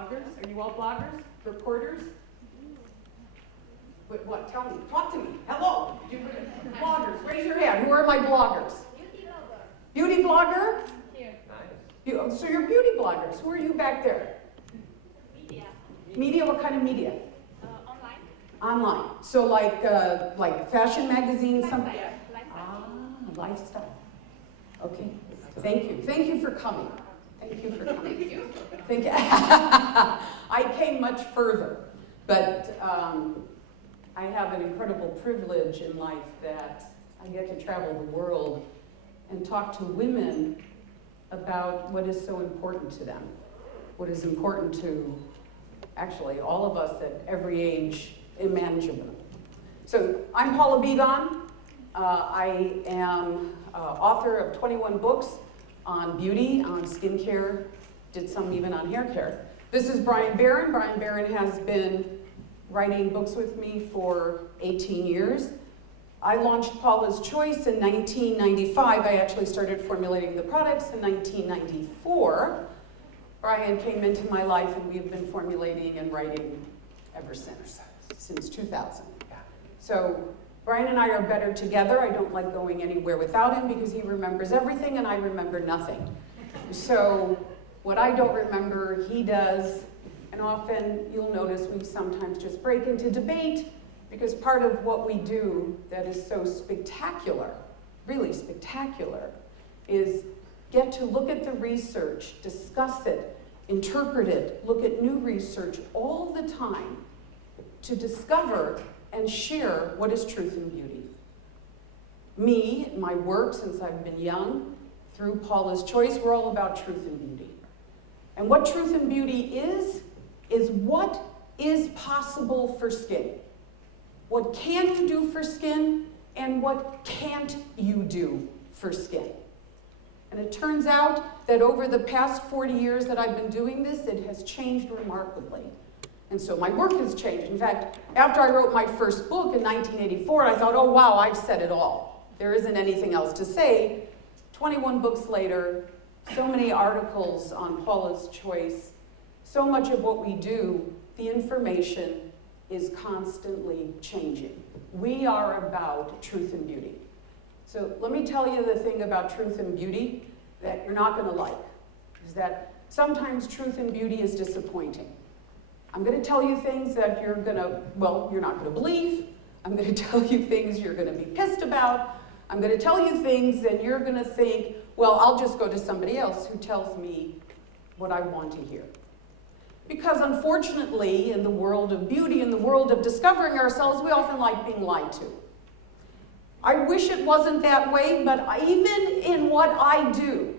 Bloggers? Are you all bloggers? Reporters? What? Tell me. Talk to me. Hello. Bloggers. Raise your hand. Who are my bloggers? Beauty blogger. Beauty blogger? Here. So you're beauty bloggers. Who are you back there? Media. Media? What kind of media? Online. Online. So like fashion magazines, something? Lifestyle. Lifestyle. Okay. Thank you. Thank you for coming. Thank you for coming. Thank you. Thank you. I came much further, but I have an incredible privilege in life that I get to travel the world and talk to women about what is so important to them, what is important to actually all of us at every age imaginable. So I'm Paula Begoun. I am author of 21 books on beauty, on skincare, did some even on hair care. This is Bryan Barron. Bryan Barron has been writing books with me for 18 years. I launched Paula's Choice in 1995. I actually started formulating the products in 1994. Bryan came into my life and we've been formulating and writing ever since 2000. So Bryan and I are better together. I don't like going anywhere without him because he remembers everything and I remember nothing. So what I don't remember, he does. And often you'll notice we sometimes just break into debate because part of what we do that is so spectacular, really spectacular, is get to look at the research, discuss it, interpret it, look at new research all the time to discover and share what is truth in beauty. Me, my work since I've been young, through Paula's Choice, we're all about truth in beauty. And what truth in beauty is what is possible for skin. What can you do for skin, and what can't you do for skin? And it turns out that over the past 40 years that I've been doing this, it has changed remarkably. And so my work has changed. In fact, after I wrote my first book in 1984, I thought, oh wow, I've said it all. There isn't anything else to say. 21 books later, so many articles on Paula's Choice, so much of what we do, the information is constantly changing. We are about truth and beauty. So let me tell you the thing about truth and beauty that you're not gonna like, is that sometimes truth and beauty is disappointing. I'm gonna tell you things that you're not gonna believe. I'm gonna tell you things you're gonna be pissed about. I'm gonna tell you things and you're gonna think, well, I'll just go to somebody else who tells me what I want to hear. Because unfortunately, in the world of beauty, in the world of discovering ourselves, we often like being lied to. I wish it wasn't that way, but even in what I do,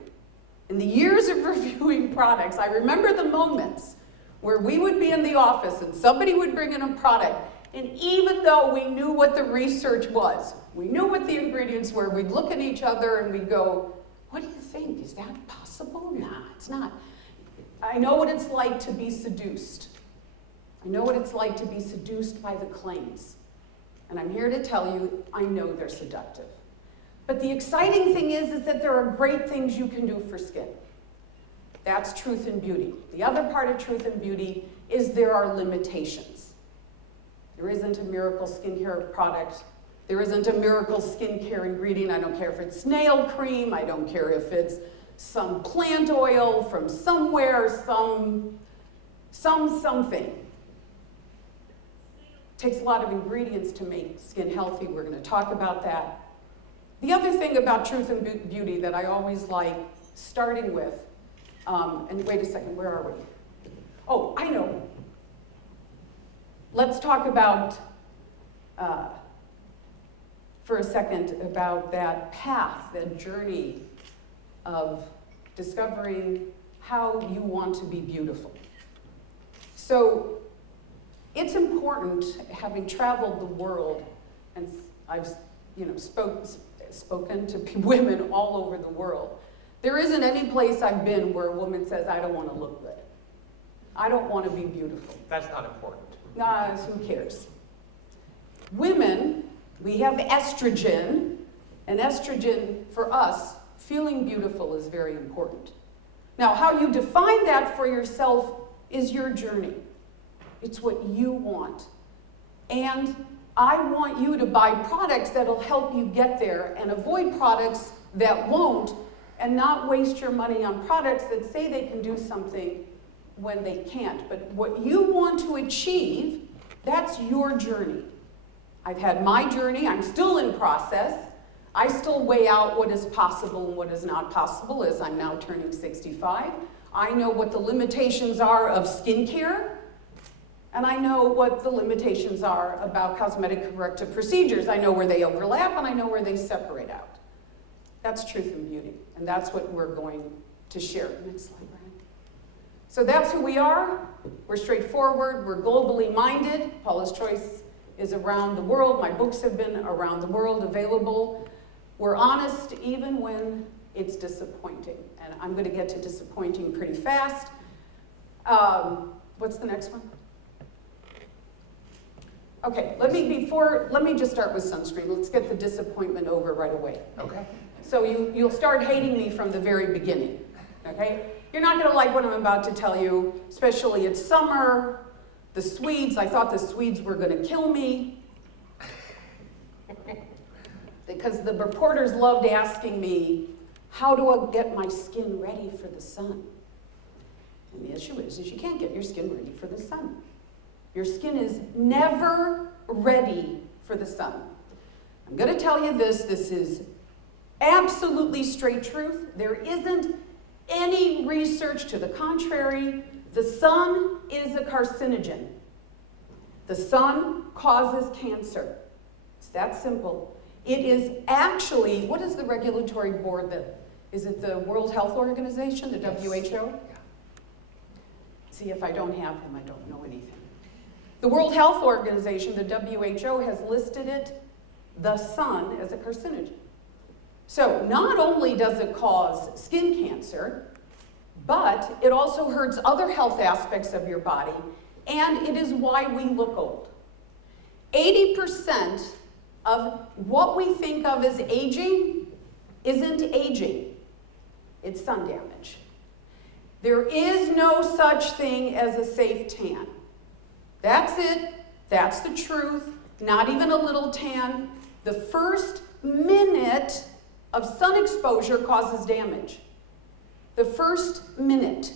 in the years of reviewing products, I remember the moments where we would be in the office and somebody would bring in a product, and even though we knew what the research was, we knew what the ingredients were, we'd look at each other and we'd go, what do you think? Is that possible? Nah, it's not. I know what it's like to be seduced. I know what it's like to be seduced by the claims. And I'm here to tell you, I know they're seductive. But the exciting thing is that there are great things you can do for skin. That's truth in beauty. The other part of truth in beauty is there are limitations. There isn't a miracle skincare product. There isn't a miracle skincare ingredient. I don't care if it's snail cream. I don't care if it's some plant oil from somewhere, something. It takes a lot of ingredients to make skin healthy. We're going to talk about that. The other thing about truth and beauty that I always like starting with, and wait a second, where are we? Oh, I know. Let's talk about, for a second, about that path, that journey of discovering how you want to be beautiful. So it's important, having traveled the world, and I've spoken to women all over the world, there isn't any place I've been where a woman says, I don't want to look good. I don't want to be beautiful. That's not important. Who cares? Women, we have estrogen, and estrogen for us, feeling beautiful is very important. Now, how you define that for yourself is your journey. It's what you want. And I want you to buy products that'll help you get there and avoid products that won't, and not waste your money on products that say they can do something when they can't. But what you want to achieve, that's your journey. I've had my journey. I'm still in process. I still weigh out what is possible and what is not possible as I'm now turning 65. I know what the limitations are of skincare, and I know what the limitations are about cosmetic corrective procedures. I know where they overlap, and I know where they separate out. That's truth and beauty, and that's what we're going to share. Next slide, Brian. So that's who we are. We're straightforward. We're globally minded. Paula's Choice is around the world. My books have been around the world available. We're honest even when it's disappointing, and I'm going to get to disappointing pretty fast. What's the next one? Okay, let me just start with sunscreen. Let's get the disappointment over right away. Okay. So you'll start hating me from the very beginning, okay? You're not gonna like what I'm about to tell you, especially it's summer, the Swedes. I thought the Swedes were gonna kill me because the reporters loved asking me, how do I get my skin ready for the sun? And the issue is you can't get your skin ready for the sun. Your skin is never ready for the sun. I'm gonna tell you this is absolutely straight truth. There isn't any research to the contrary. The sun is a carcinogen. The sun causes cancer. It's that simple. It is actually, what is the regulatory board is it the World Health Organization, the WHO? Yeah. See, if I don't have them, I don't know anything. The World Health Organization, the WHO, has listed it, the sun, as a carcinogen. So not only does it cause skin cancer, but it also hurts other health aspects of your body, and it is why we look old. 80% of what we think of as aging isn't aging, it's sun damage. There is no such thing as a safe tan. That's it, that's the truth, not even a little tan. The first minute of sun exposure causes damage. The first minute.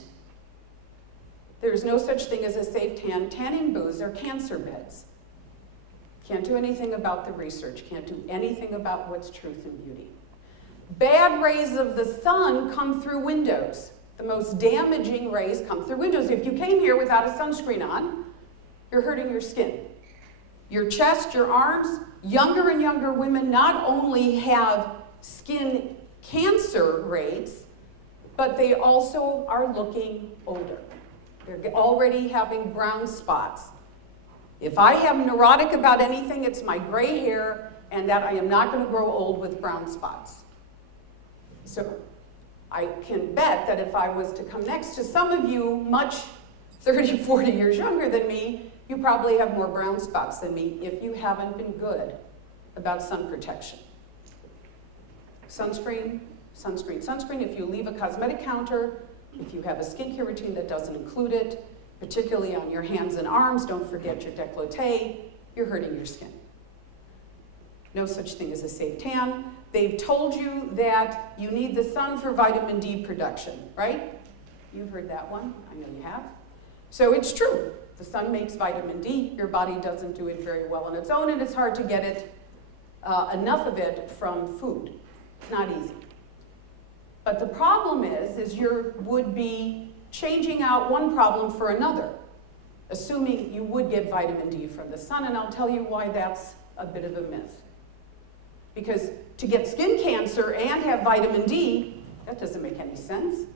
There's no such thing as a safe tan. Tanning booths are cancer beds. Can't do anything about the research, can't do anything about what's truth and beauty. Bad rays of the sun come through windows. The most damaging rays come through windows. If you came here without a sunscreen on, you're hurting your skin. Your chest, your arms, younger and younger women not only have skin cancer rates, but they also are looking older. They're already having brown spots. If I am neurotic about anything, it's my gray hair and that I am not going to grow old with brown spots. So I can bet that if I was to come next to some of you much 30, 40 years younger than me, you probably have more brown spots than me if you haven't been good about sun protection. Sunscreen, sunscreen, sunscreen. If you leave a cosmetic counter, if you have a skincare routine that doesn't include it, particularly on your hands and arms, don't forget your décolleté, you're hurting your skin. No such thing as a safe tan. They've told you that you need the sun for vitamin D production, right? You've heard that one, I know you have. So it's true, the sun makes vitamin D, your body doesn't do it very well on its own, and it's hard to get it, enough of it from food. It's not easy. But the problem is you would be changing out one problem for another, assuming you would get vitamin D from the sun, and I'll tell you why that's a bit of a myth. Because to get skin cancer and have vitamin D, that doesn't make any sense.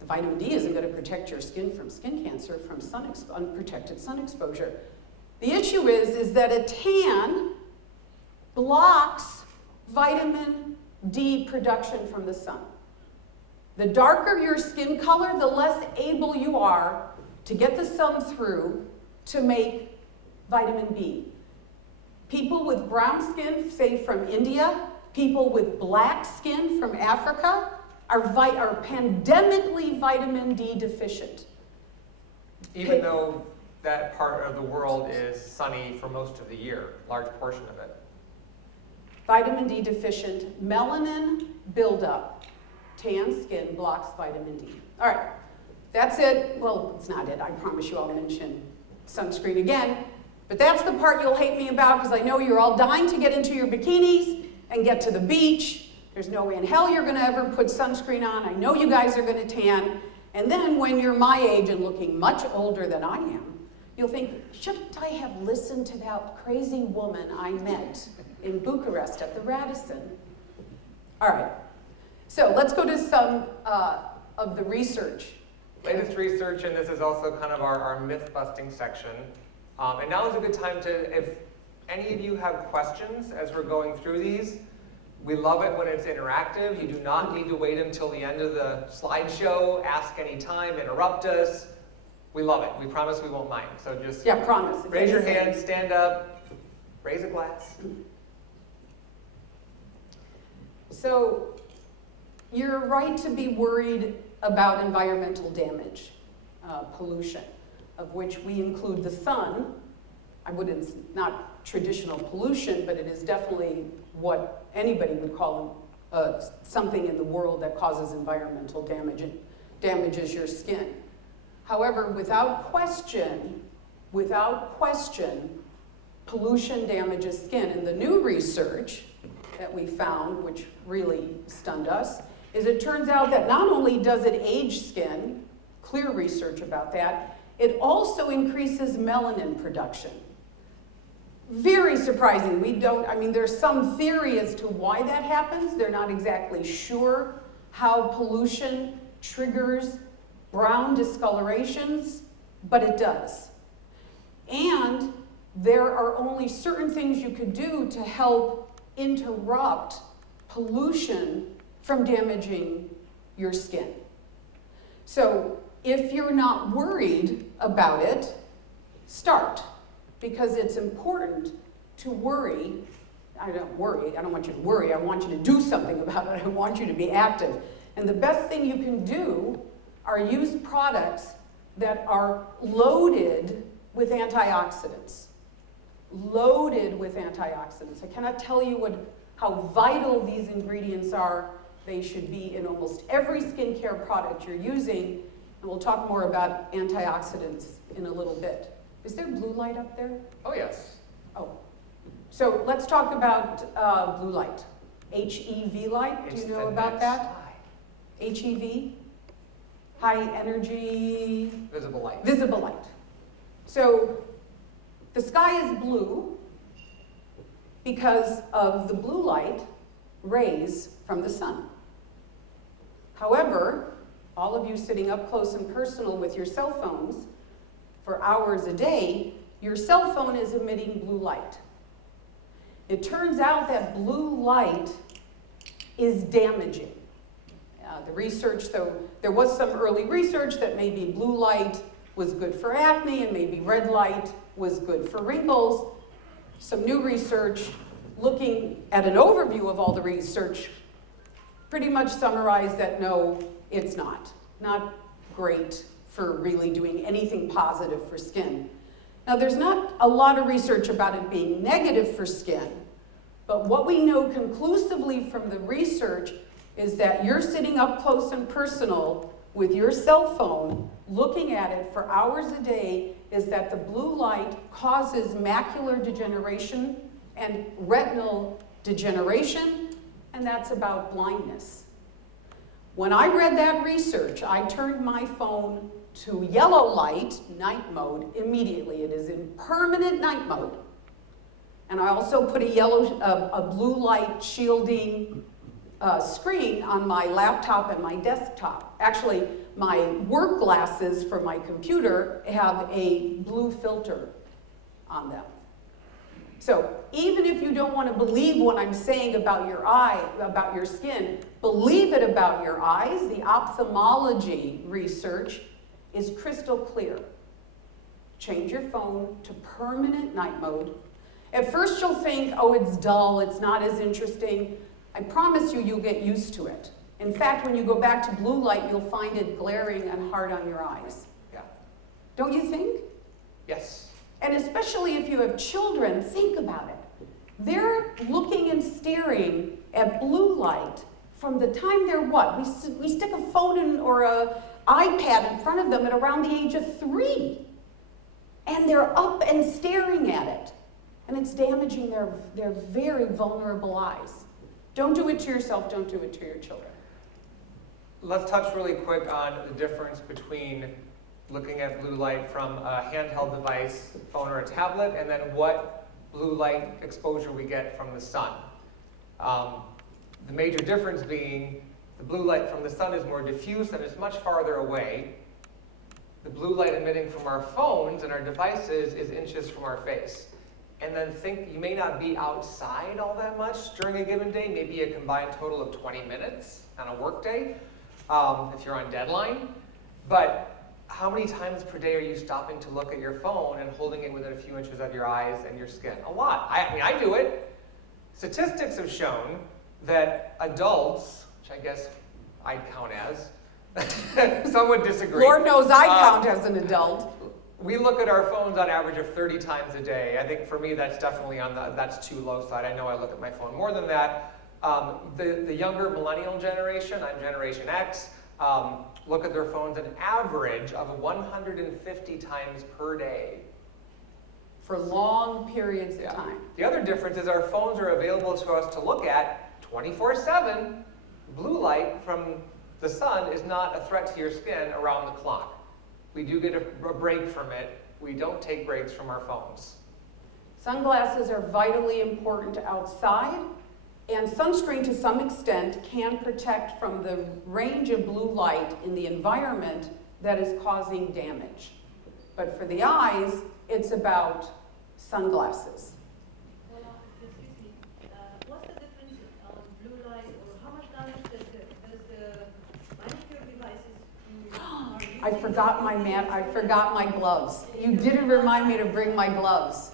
The vitamin D isn't going to protect your skin from skin cancer from unprotected sun exposure. The issue is that a tan blocks vitamin D production from the sun. The darker your skin color, the less able you are to get the sun through to make vitamin B. People with brown skin, say from India, people with black skin from Africa, are pandemically vitamin D deficient. Even though that part of the world is sunny for most of the year, large portion of it. Vitamin D deficient, melanin buildup, tan skin blocks vitamin D. All right, that's it. Well, it's not it. I promise you I'll mention sunscreen again. But that's the part you'll hate me about because I know you're all dying to get into your bikinis and get to the beach. There's no way in hell you're going to ever put sunscreen on. I know you guys are going to tan. And then when you're my age and looking much older than I am, you'll think, shouldn't I have listened to that crazy woman I met in Bucharest at the Radisson? All right, so let's go to some of the research. Latest research, and this is also kind of our myth-busting section. And now is a good time to, if any of you have questions as we're going through these, we love it when it's interactive. You do not need to wait until the end of the slideshow. Ask any time, interrupt us. We love it. We promise we won't mind. So just promise. Raise your hand, stand up, raise a glass. So you're right to be worried about environmental damage, pollution, of which we include the sun. Not traditional pollution, but it is definitely what anybody would call something in the world that causes environmental damage and damages your skin. However, without question, pollution damages skin. And the new research that we found, which really stunned us, is it turns out that not only does it age skin, clear research about that, it also increases melanin production. Very surprising. There's some theory as to why that happens. They're not exactly sure how pollution triggers brown discolorations, but it does. And there are only certain things you could do to help interrupt pollution from damaging your skin. So if you're not worried about it, start. Because it's important to worry. I don't want you to worry, I want you to do something about it. I want you to be active. And the best thing you can do are use products that are loaded with antioxidants. Loaded with antioxidants. I cannot tell you how vital these ingredients are. They should be in almost every skincare product you're using. And we'll talk more about antioxidants in a little bit. Is there blue light up there? Oh, yes. Oh. So let's talk about blue light. HEV light, do you know about that? HEV? High energy... Visible light. Visible light. So the sky is blue because of the blue light rays from the sun. However, all of you sitting up close and personal with your cell phones for hours a day, your cell phone is emitting blue light. It turns out that blue light is damaging. The research, though, there was some early research that maybe blue light was good for acne and maybe red light was good for wrinkles. Some new research looking at an overview of all the research pretty much summarized that no, it's not. Not great for really doing anything positive for skin. Now, there's not a lot of research about it being negative for skin, but what we know conclusively from the research is that you're sitting up close and personal with your cell phone, looking at it for hours a day, is that the blue light causes macular degeneration and retinal degeneration, and that's about blindness. When I read that research, I turned my phone to yellow light, night mode, immediately. It is in permanent night mode. And I also put a blue light shielding screen on my laptop and my desktop. Actually, my work glasses for my computer have a blue filter on them. So even if you don't want to believe what I'm saying about your eye, about your skin, believe it about your eyes. The ophthalmology research is crystal clear. Change your phone to permanent night mode. At first you'll think, oh, it's dull, it's not as interesting. I promise you, you'll get used to it. In fact, when you go back to blue light, you'll find it glaring and hard on your eyes. Yeah. Don't you think? Yes. And especially if you have children, think about it. They're looking and staring at blue light from the time they're what? We stick a phone or a iPad in front of them at around the age of 3. And they're up and staring at it. And it's damaging their very vulnerable eyes. Don't do it to yourself, don't do it to your children. Let's touch really quick on the difference between looking at blue light from a handheld device, phone or a tablet, and then what blue light exposure we get from the sun. The major difference being the blue light from the sun is more diffuse and it's much farther away. The blue light emitting from our phones and our devices is inches from our face. And then think you may not be outside all that much during a given day, maybe a combined total of 20 minutes on a work day, if you're on deadline. But how many times per day are you stopping to look at your phone and holding it within a few inches of your eyes and your skin? A lot. I mean, I do it. Statistics have shown that adults, which I guess I'd count as, some would disagree. Lord knows I count as an adult. We look at our phones on average of 30 times a day. I think for me that's definitely that's too low side. I know I look at my phone more than that. The younger millennial generation, I'm Generation X, look at their phones an average of 150 times per day. For long periods of time. The other difference is our phones are available to us to look at 24/7. Blue light from the sun is not a threat to your skin around the clock. We do get a break from it. We don't take breaks from our phones. Sunglasses are vitally important outside, and sunscreen to some extent can protect from the range of blue light in the environment that is causing damage. But for the eyes, it's about sunglasses. Excuse me, what's the difference on blue light, or how much damage does the manicure devices do? I forgot my gloves. You didn't remind me to bring my gloves.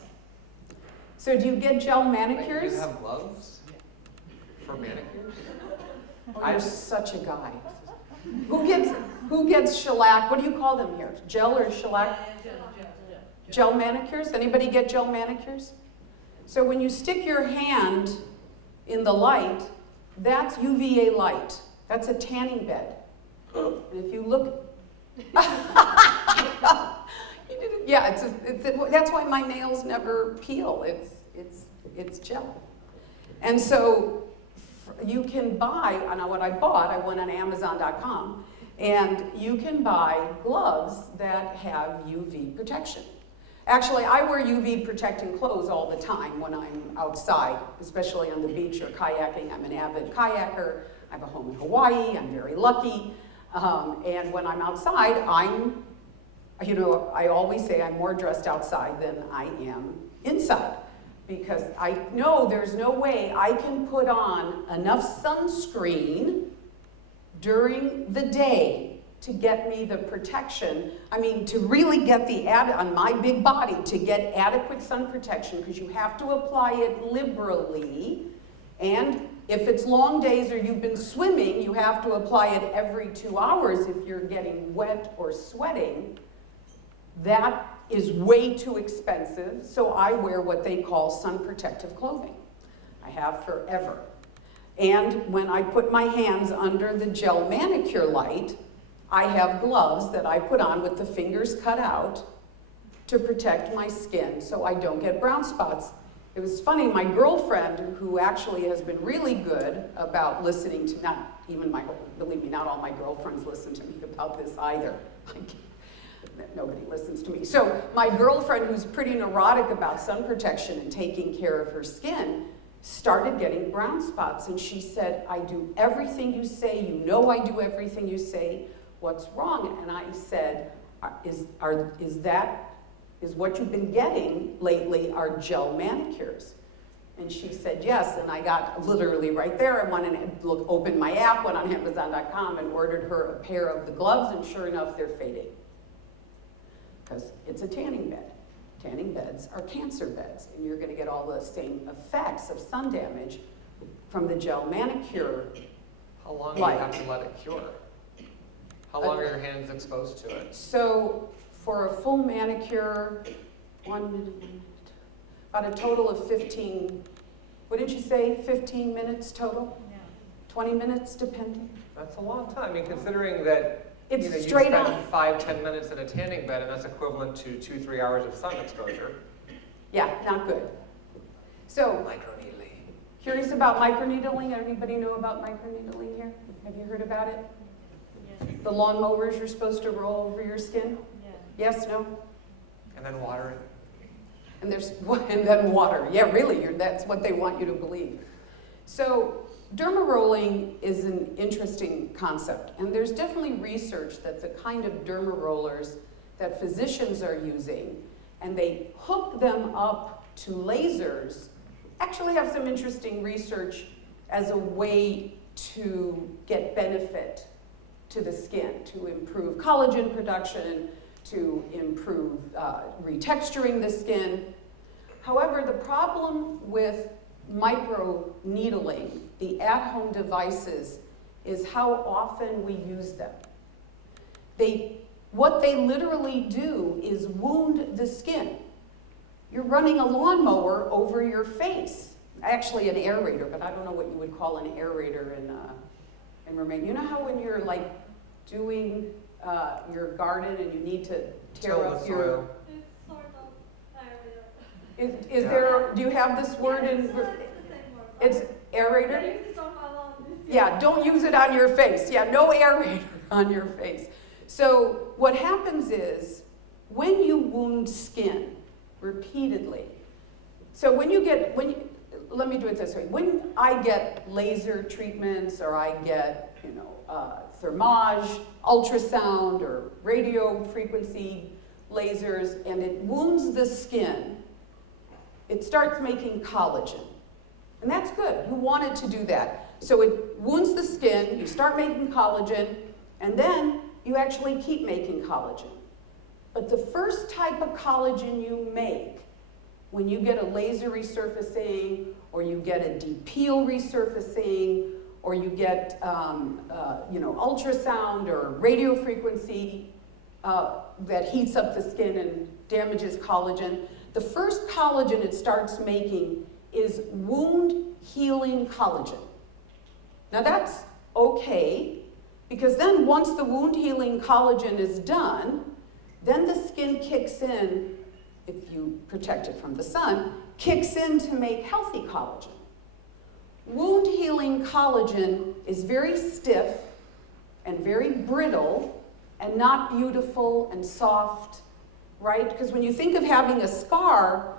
So do you get gel manicures? Do you have gloves for manicures? Oh, you're such a guy. Who gets shellac? What do you call them here? Gel or shellac? Gel manicures? Anybody get gel manicures? So when you stick your hand in the light, that's UVA light. That's a tanning bed. And if you look, yeah, that's why my nails never peel. It's gel. And so you can buy, I know what I bought, I went on Amazon.com, and you can buy gloves that have UV protection. Actually, I wear UV protecting clothes all the time when I'm outside, especially on the beach or kayaking. I'm an avid kayaker. I have a home in Hawaii. I'm very lucky. And when I'm outside, I always say I'm more dressed outside than I am inside, because I know there's no way I can put on enough sunscreen during the day to get me the protection. I mean, to really get on my big body, to get adequate sun protection, because you have to apply it liberally. And if it's long days or you've been swimming, you have to apply it every 2 hours if you're getting wet or sweating. That is way too expensive, so I wear what they call sun protective clothing. I have forever. And when I put my hands under the gel manicure light, I have gloves that I put on with the fingers cut out to protect my skin so I don't get brown spots. It was funny, my girlfriend, who actually has been really good about listening to, believe me, not all my girlfriends listen to me about this either. Nobody listens to me. So my girlfriend, who's pretty neurotic about sun protection and taking care of her skin, started getting brown spots, and she said, I do everything you say, you know I do everything you say, what's wrong? And I said, is what you've been getting lately are gel manicures? And she said yes, and I got literally right there. I went and opened my app, went on Amazon.com and ordered her a pair of the gloves, and sure enough, they're fading. Because it's a tanning bed. Tanning beds are cancer beds, and you're going to get all the same effects of sun damage from the gel manicure. How long do you have to let it cure? How long are your hands exposed to it? So for a full manicure, about a total of 15, what did you say, 15 minutes total? Yeah. 20 minutes depending? That's a long time. I mean, considering that It's you straight spend on. 5-10 minutes in a tanning bed, and that's equivalent to 2-3 hours of sun exposure. Yeah, not good. So, Microneedling. curious about microneedling? Anybody know about microneedling here? Have you heard about it? Yeah. The lawnmowers you're supposed to roll over your skin? Yeah. Yes, no? And then water it. And then water. Yeah, really, that's what they want you to believe. So, derma rolling is an interesting concept, and there's definitely research that the kind of derma rollers that physicians are using, and they hook them up to lasers, actually have some interesting research as a way to get benefit to the skin, to improve collagen production, to improve retexturing the skin. However, the problem with microneedling, the at-home devices, is how often we use them. What they literally do is wound the skin. You're running a lawnmower over your face. Actually an aerator, but I don't know what you would call an aerator in Romania. You know how when you're like doing your garden and you need to tear Till up the your... soil. It's sort of area. Is there, do you have this word in... It's the same word. It's aerator? I used it on my lawn this year. Yeah, don't use it on your face. Yeah, no aerator on your face. So what happens is, when you wound skin repeatedly, so let me do it this way. When I get laser treatments, or I get, thermage, ultrasound, or radio frequency lasers, and it wounds the skin, it starts making collagen. And that's good. You want it to do that. So it wounds the skin, you start making collagen, and then you actually keep making collagen. But the first type of collagen you make, when you get a laser resurfacing, or you get a deep peel resurfacing, or you get ultrasound or radio frequency that heats up the skin and damages collagen, the first collagen it starts making is wound healing collagen. Now that's okay, because then once the wound healing collagen is done, then the skin kicks in, if you protect it from the sun, kicks in to make healthy collagen. Wound healing collagen is very stiff and very brittle and not beautiful and soft, right? Because when you think of having a scar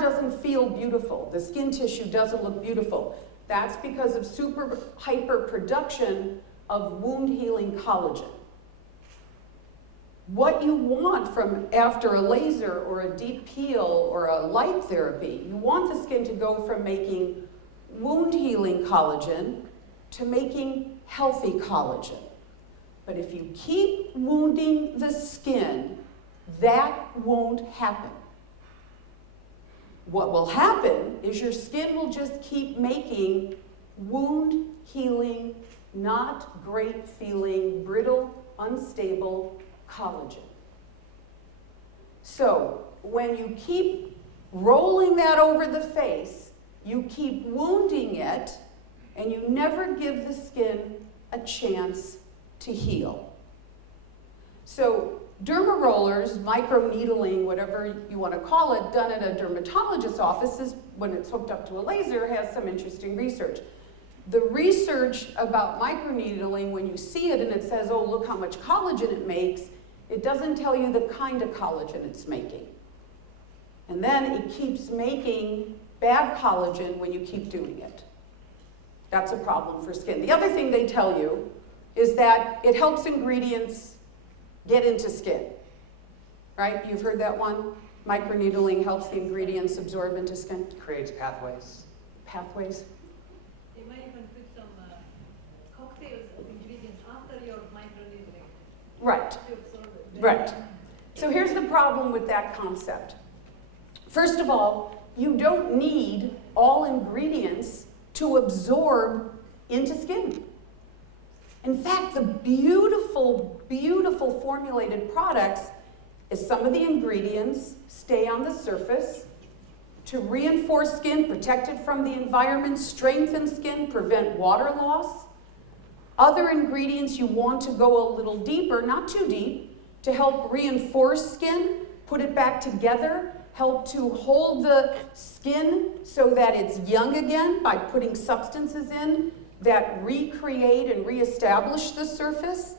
doesn't feel beautiful. The skin tissue doesn't look beautiful. That's because of super hyper production of wound healing collagen. What you want from after a laser or a deep peel or a light therapy, you want the skin to go from making wound healing collagen to making healthy collagen. But if you keep wounding the skin, that won't happen. What will happen is your skin will just keep making wound healing, not great feeling, brittle, unstable collagen. So when you keep rolling that over the face, you keep wounding it, and you never give the skin a chance to heal. So derma rollers, microneedling, whatever you want to call it, done at a dermatologist's office, is, when it's hooked up to a laser, has some interesting research. The research about microneedling, when you see it and it says, oh, look how much collagen it makes, it doesn't tell you the kind of collagen it's making. And then it keeps making bad collagen when you keep doing it. That's a problem for skin. The other thing they tell you is that it helps ingredients get into skin, right? You've heard that one? Microneedling helps the ingredients absorb into skin. Creates pathways. Pathways. They might even put some cocktails of ingredients after your microneedling Right, to absorb it. right. So here's the problem with that concept. First of all, you don't need all ingredients to absorb into skin. In fact, the beautiful, beautiful formulated products is some of the ingredients stay on the surface to reinforce skin, protect it from the environment, strengthen skin, prevent water loss. Other ingredients you want to go a little deeper, not too deep, to help reinforce skin, put it back together, help to hold the skin so that it's young again by putting substances in that recreate and reestablish the surface.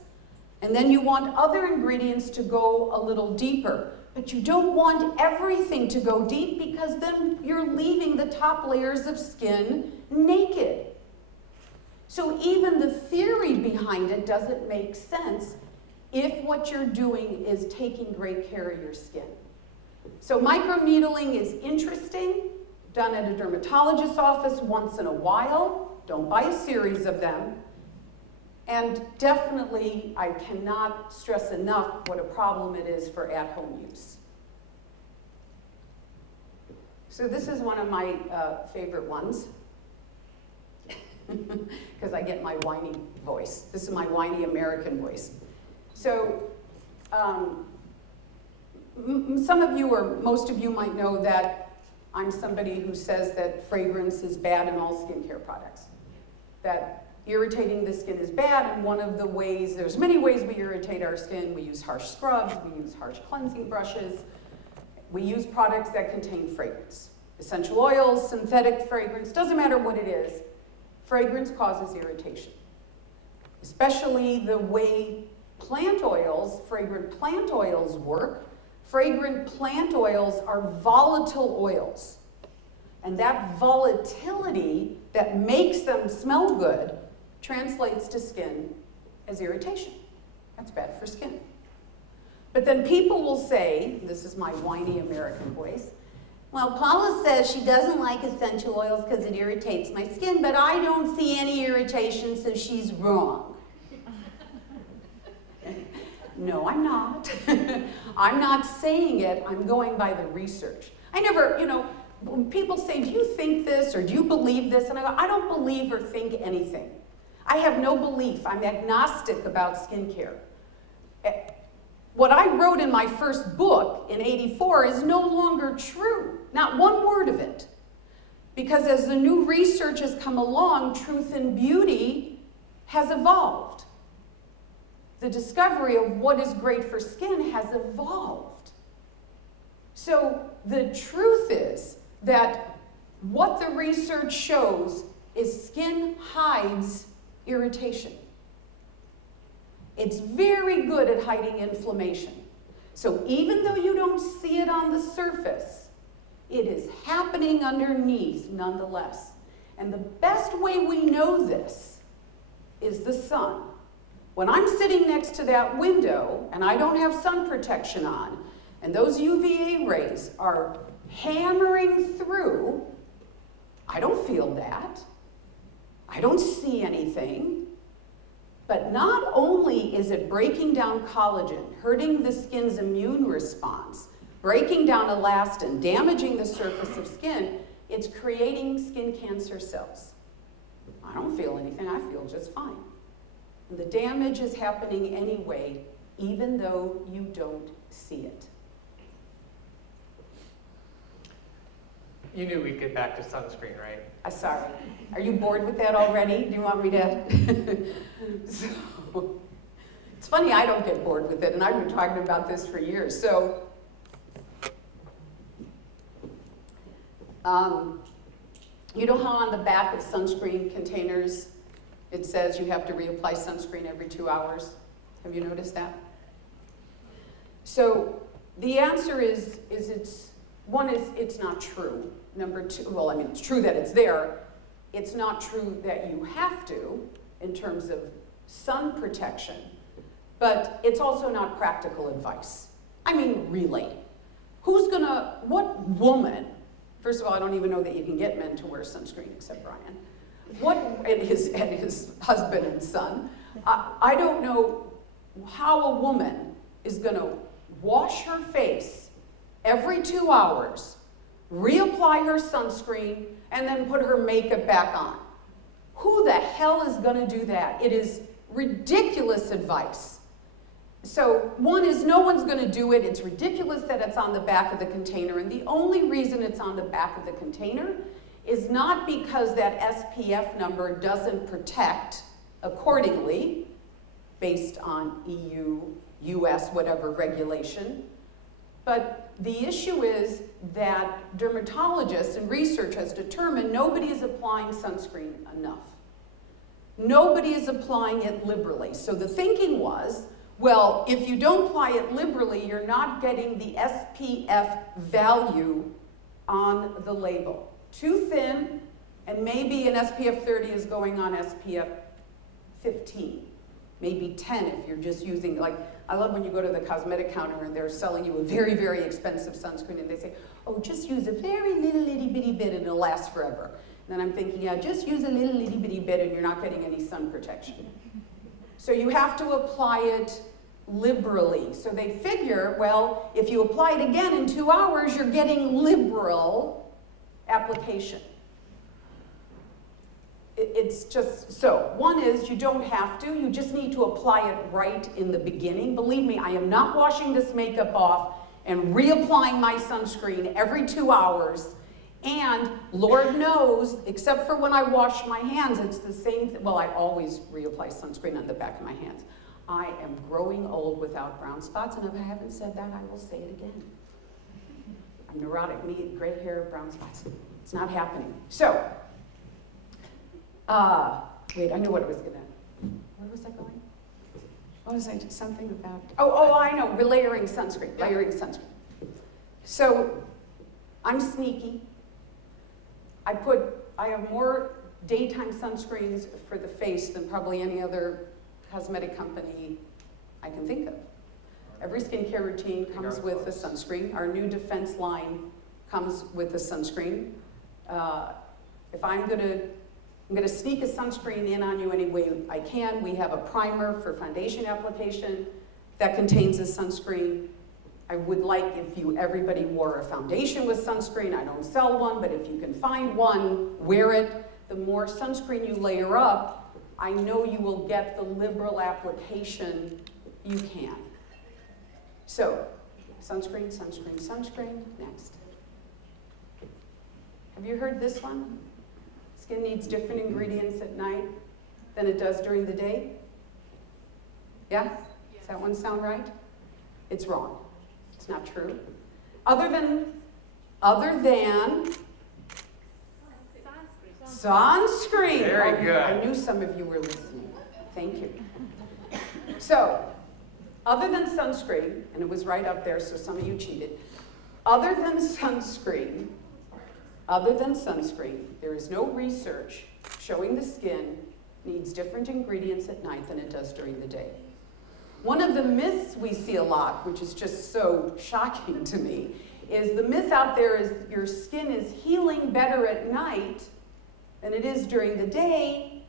And then you want other ingredients to go a little deeper. But you don't want everything to go deep because then you're leaving the top layers of skin naked. So even the theory behind it doesn't make sense if what you're doing is taking great care of your skin. So microneedling is interesting, done at a dermatologist's office once in a while. Don't buy a series of them. And definitely, I cannot stress enough what a problem it is for at-home use. So this is one of my favorite ones, because I get my whiny voice. This is my whiny American voice. So some of you, or most of you, might know that I'm somebody who says that fragrance is bad in all skincare products. That irritating the skin is bad, and one of the ways, there's many ways we irritate our skin. We use harsh scrubs, we use harsh cleansing brushes, we use products that contain fragrance. Essential oils, synthetic fragrance, doesn't matter what it is, fragrance causes irritation. Especially the way plant oils, fragrant plant oils work. Fragrant plant oils are volatile oils. And that volatility that makes them smell good translates to skin as irritation. That's bad for skin. But then people will say, this is my whiny American voice, well, Paula says she doesn't like essential oils because it irritates my skin, but I don't see any irritation, so she's wrong. No, I'm not. I'm not saying it, I'm going by the research. I never, when people say, do you think this or do you believe this? And I go, I don't believe or think anything. I have no belief. I'm agnostic about skincare. What I wrote in my first book in '84 is no longer true. Not one word of it. Because as the new research has come along, truth and beauty has evolved. The discovery of what is great for skin has evolved. So the truth is that what the research shows is skin hides irritation. It's very good at hiding inflammation. So even though you don't see it on the surface, it is happening underneath nonetheless. And the best way we know this is the sun. When I'm sitting next to that window and I don't have sun protection on, and those UVA rays are hammering through, I don't feel that. I don't see anything. But not only is it breaking down collagen, hurting the skin's immune response, breaking down elastin, damaging the surface of skin, it's creating skin cancer cells. I don't feel anything, I feel just fine. And the damage is happening anyway, even though you don't see it. You knew we'd get back to sunscreen, right? Sorry. Are you bored with that already? Do you want me to? So, it's funny, I don't get bored with it, and I've been talking about this for years. So, you know how on the back of sunscreen containers it says you have to reapply sunscreen every 2 hours? Have you noticed that? So, the answer is it's not true. Number two, well, I mean, it's true that it's there. It's not true that you have to in terms of sun protection, but it's also not practical advice. I mean, really. What woman, first of all, I don't even know that you can get men to wear sunscreen except Bryan, and his husband and son. I don't know how a woman is gonna wash her face every 2 hours, reapply her sunscreen, and then put her makeup back on. Who the hell is going to do that? It is ridiculous advice. So one is no one's going to do it. It's ridiculous that it's on the back of the container. And the only reason it's on the back of the container is not because that SPF number doesn't protect accordingly based on EU, US, whatever regulation. But the issue is that dermatologists and research has determined nobody is applying sunscreen enough. Nobody is applying it liberally. So the thinking was, well, if you don't apply it liberally, you're not getting the SPF value on the label. Too thin, and maybe an SPF 30 is going on SPF 15, maybe 10 if you're just using, like, I love when you go to the cosmetic counter and they're selling you a very, very expensive sunscreen and they say, oh, just use a very little itty bitty bit and it'll last forever. And then I'm thinking, yeah, just use a little itty bitty bit and you're not getting any sun protection. So you have to apply it liberally. So they figure, well, if you apply it again in 2 hours, you're getting liberal application. It's just, so one is you don't have to, you just need to apply it right in the beginning. Believe me, I am not washing this makeup off and reapplying my sunscreen every 2 hours. And Lord knows, except for when I wash my hands, it's the same, well, I always reapply sunscreen on the back of my hands. I am growing old without brown spots, and if I haven't said that, I will say it again. I'm neurotic, me, gray hair, brown spots. It's not happening. So, wait, I knew what it was where was I going? What was I, something about, oh, I know, layering sunscreen, layering sunscreen. So, I'm sneaky. I have more daytime sunscreens for the face than probably any other cosmetic company I can think of. Every skincare routine comes with a sunscreen. Our new defense line comes with a sunscreen. If I'm gonna sneak a sunscreen in on you any way I can. We have a primer for foundation application that contains a sunscreen. I would like if everybody wore a foundation with sunscreen. I don't sell one, but if you can find one, wear it. The more sunscreen you layer up, I know you will get the liberal application you can. So, sunscreen, sunscreen, sunscreen, next. Have you heard this one? Skin needs different ingredients at night than it does during the day? Yeah? Does that one sound right? It's wrong. It's not true. Other than sunscreen. Very good. I knew some of you were listening. Thank you. So, other than sunscreen, and it was right up there, so some of you cheated. Other than sunscreen, there is no research showing the skin needs different ingredients at night than it does during the day. One of the myths we see a lot, which is just so shocking to me, is the myth out there is your skin is healing better at night than it is during the day,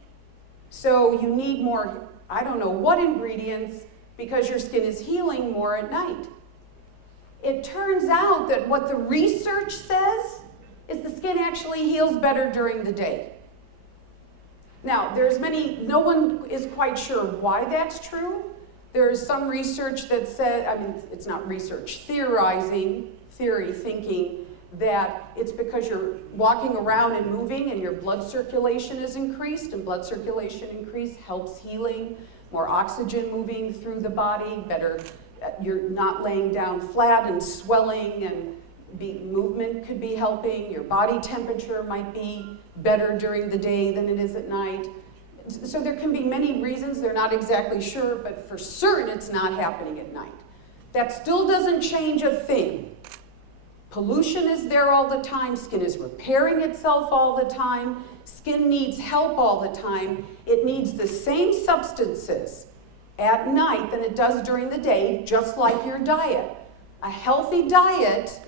so you need more, I don't know what ingredients, because your skin is healing more at night. It turns out that what the research says is the skin actually heals better during the day. Now, no one is quite sure why that's true. There is some research that said, it's not research, thinking that it's because you're walking around and moving and your blood circulation is increased, and blood circulation increase helps healing, more oxygen moving through the body, better, you're not laying down flat and swelling, and movement could be helping, your body temperature might be better during the day than it is at night. So there can be many reasons, they're not exactly sure, but for certain it's not happening at night. That still doesn't change a thing. Pollution is there all the time, skin is repairing itself all the time, skin needs help all the time. It needs the same substances at night than it does during the day, just like your diet. A healthy diet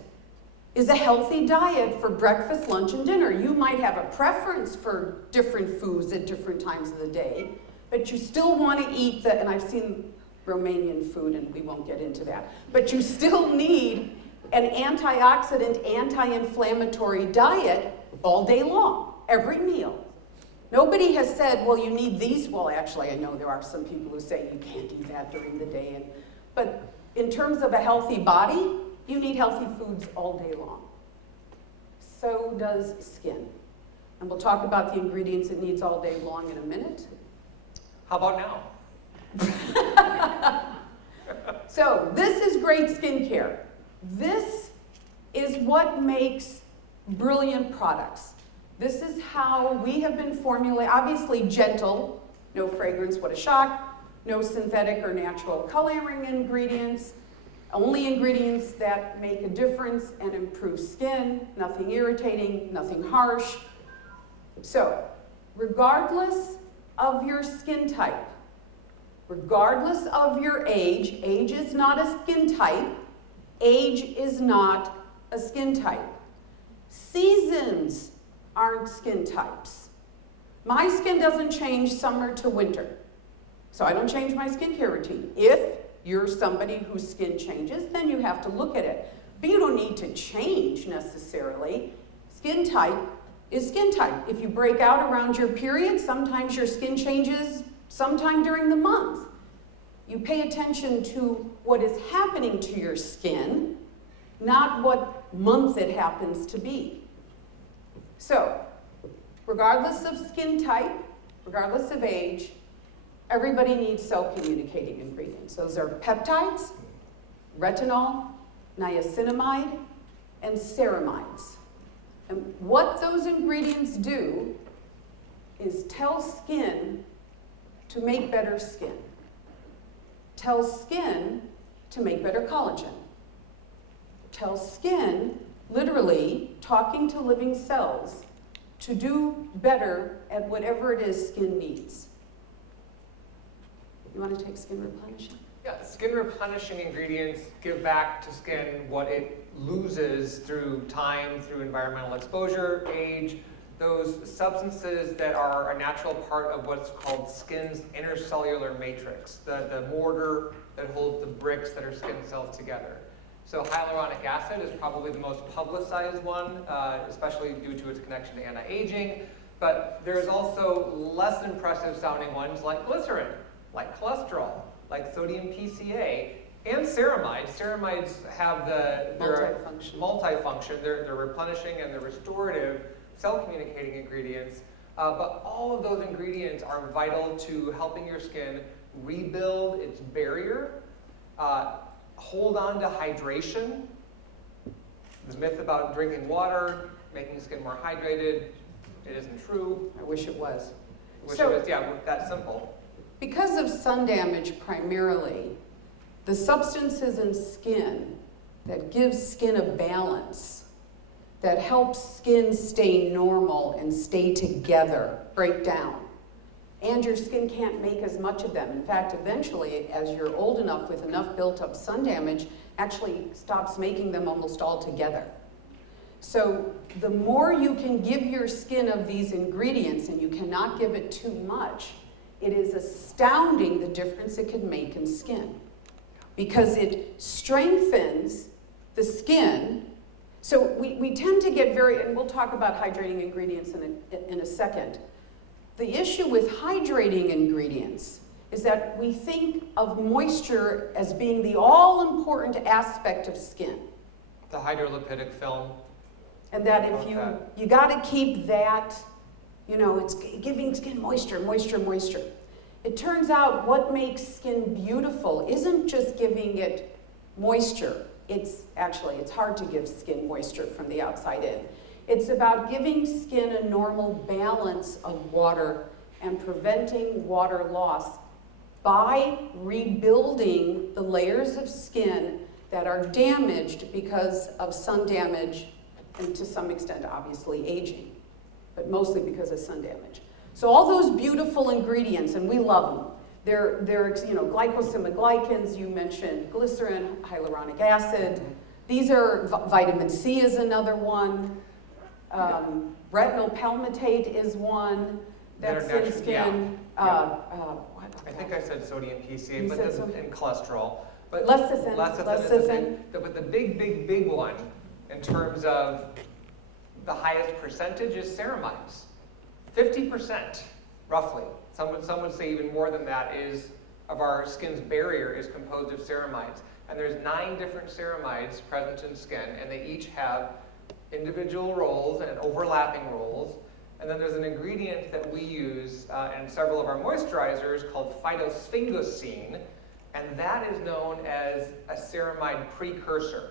is a healthy diet for breakfast, lunch, and dinner. You might have a preference for different foods at different times of the day, but you still want to eat and I've seen Romanian food and we won't get into that, but you still need an antioxidant, anti-inflammatory diet all day long, every meal. Nobody has said, well, you need these. Well, actually, I know there are some people who say you can't eat that during the day, and But in terms of a healthy body, you need healthy foods all day long. So does skin. And we'll talk about the ingredients it needs all day long in a minute. How about now? So this is great skincare. This is what makes brilliant products. This is how we have been formulated, obviously gentle, no fragrance, what a shock, no synthetic or natural coloring ingredients, only ingredients that make a difference and improve skin, nothing irritating, nothing harsh. So, regardless of your skin type, regardless of your age is not a skin type, age is not a skin type. Seasons aren't skin types. My skin doesn't change summer to winter, so I don't change my skincare routine. If you're somebody whose skin changes, then you have to look at it. But you don't need to change necessarily. Skin type is skin type. If you break out around your period, sometimes your skin changes sometime during the month. You pay attention to what is happening to your skin, not what month it happens to be. So, regardless of skin type, regardless of age, everybody needs cell-communicating ingredients. Those are peptides, retinol, niacinamide, and ceramides. And what those ingredients do is tell skin to make better skin. Tell skin to make better collagen. Tell skin, literally, talking to living cells, to do better at whatever it is skin needs. You want to take skin replenishing? Yeah, skin replenishing ingredients give back to skin what it loses through time, through environmental exposure, age, those substances that are a natural part of what's called skin's intercellular matrix, the mortar that holds the bricks that are skin cells together. So hyaluronic acid is probably the most publicized one, especially due to its connection to anti-aging, but there's also less impressive sounding ones like glycerin, like cholesterol, like sodium PCA, and ceramides. Ceramides have they're multifunction. They're replenishing and they're restorative cell-communicating ingredients. But all of those ingredients are vital to helping your skin rebuild its barrier, hold on to hydration. The myth about drinking water, making skin more hydrated, it isn't true. I wish it was. It was, yeah, that simple. Because of sun damage primarily, the substances in skin that give skin a balance, that helps skin stay normal and stay together, break down. And your skin can't make as much of them. In fact, eventually, as you're old enough with enough built-up sun damage, actually stops making them almost altogether. So the more you can give your skin of these ingredients, and you cannot give it too much, it is astounding the difference it can make in skin. Because it strengthens the skin. So we tend to get and we'll talk about hydrating ingredients in a second. The issue with hydrating ingredients is that we think of moisture as being the all-important aspect of skin. The hydrolipidic film. And that if you got to keep that, you know, it's giving skin moisture, moisture, moisture. It turns out what makes skin beautiful isn't just giving it moisture. It's hard to give skin moisture from the outside in. It's about giving skin a normal balance of water and preventing water loss by rebuilding the layers of skin that are damaged because of sun damage and to some extent, obviously, aging, but mostly because of sun damage. So all those beautiful ingredients, and we love them. They're glycosamoglycans, you mentioned glycerin, hyaluronic acid. These are, vitamin C is another one. Retinol palmitate is one that's in skin. I think I said sodium PCA, and cholesterol. But lecithin. But the big one in terms of the highest percentage is ceramides. 50%, roughly. Some would say even more than that is of our skin's barrier is composed of ceramides. And there's 9 different ceramides present in skin, and they each have individual roles and overlapping roles. And then there's an ingredient that we use in several of our moisturizers called phytosphingosine, and that is known as a ceramide precursor.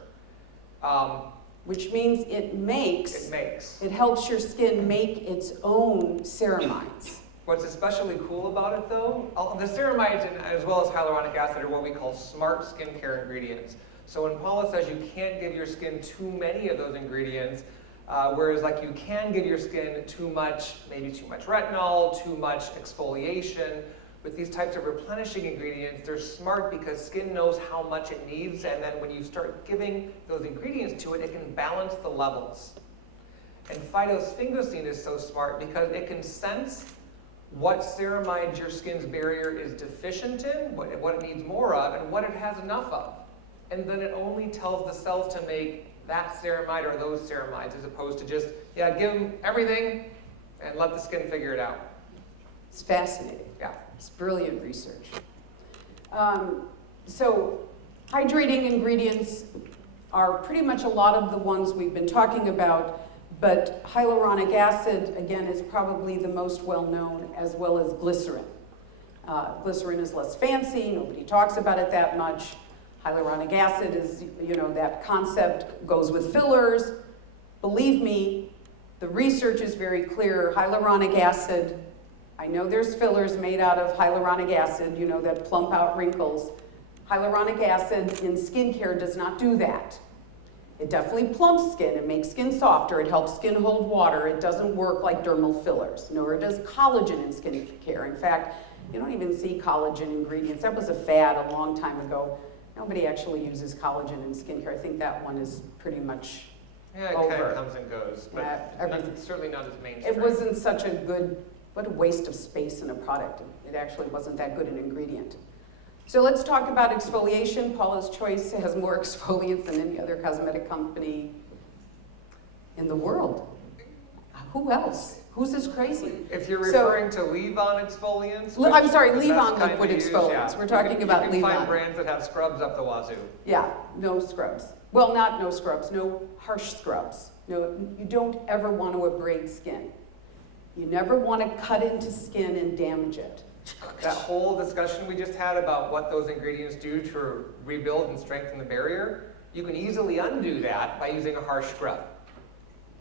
Which means it helps your skin make its own ceramides. What's especially cool about it though, the ceramides as well as hyaluronic acid are what we call smart skincare ingredients. So when Paula says you can't give your skin too many of those ingredients, whereas like you can give your skin too much, maybe too much retinol, too much exfoliation, with these types of replenishing ingredients, they're smart because skin knows how much it needs, and then when you start giving those ingredients to it, it can balance the levels. And phytosphingosine is so smart because it can sense what ceramides your skin's barrier is deficient in, what it needs more of, and what it has enough of. And then it only tells the cells to make that ceramide or those ceramides, as opposed to just, yeah, give them everything and let the skin figure it out. It's fascinating. Yeah. It's brilliant research. So hydrating ingredients are pretty much a lot of the ones we've been talking about, but hyaluronic acid, again, is probably the most well-known, as well as glycerin. Glycerin is less fancy, nobody talks about it that much. Hyaluronic acid is, that concept goes with fillers. Believe me, the research is very clear. Hyaluronic acid, I know there's fillers made out of hyaluronic acid, that plump out wrinkles. Hyaluronic acid in skincare does not do that. It definitely plumps skin, it makes skin softer, it helps skin hold water, it doesn't work like dermal fillers, nor does collagen in skincare. In fact, you don't even see collagen ingredients. That was a fad a long time ago. Nobody actually uses collagen in skincare. I think that one is pretty much Yeah, it over. kind of comes and goes, but certainly not as mainstream. It wasn't such a good, what a waste of space in a product. It actually wasn't that good an ingredient. So let's talk about exfoliation. Paula's Choice has more exfoliants than any other cosmetic company in the world. Who else? Who's this crazy? If you're referring to leave-on exfoliants, I'm sorry, which leave-on that's liquid kind of exfoliants. used, yeah. We're talking about leave-on. You can leave-on. find brands that have scrubs up the wazoo. Yeah, no scrubs. Well, not no scrubs, no harsh scrubs. No, you don't ever want to abrade skin. You never want to cut into skin and damage it. That whole discussion we just had about what those ingredients do to rebuild and strengthen the barrier, you can easily undo that by using a harsh scrub.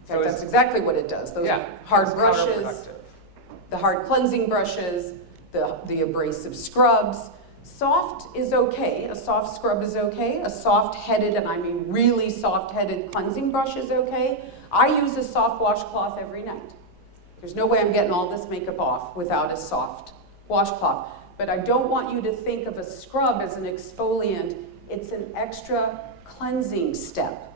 In fact, that's exactly what it does. Those hard it's brushes, counterproductive. the hard cleansing brushes, the abrasive scrubs. Soft is okay. A soft scrub is okay. A soft-headed, and I mean really soft-headed cleansing brush is okay. I use a soft washcloth every night. There's no way I'm getting all this makeup off without a soft washcloth. But I don't want you to think of a scrub as an exfoliant. It's an extra cleansing step.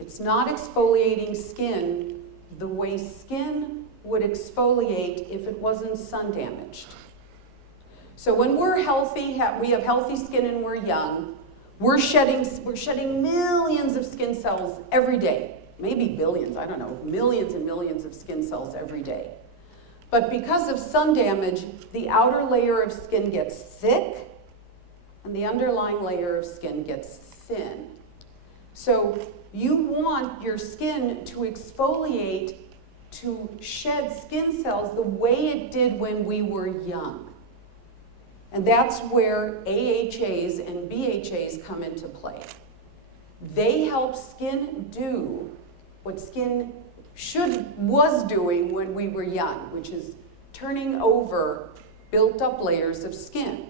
It's not exfoliating skin the way skin would exfoliate if it wasn't sun damaged. So when we're healthy, we have healthy skin and we're young, we're shedding millions of skin cells every day. Maybe billions, I don't know, millions and millions of skin cells every day. But because of sun damage, the outer layer of skin gets thick and the underlying layer of skin gets thin. So you want your skin to exfoliate, to shed skin cells the way it did when we were young. And that's where AHAs and BHAs come into play. They help skin do what skin was doing when we were young, which is turning over built-up layers of skin.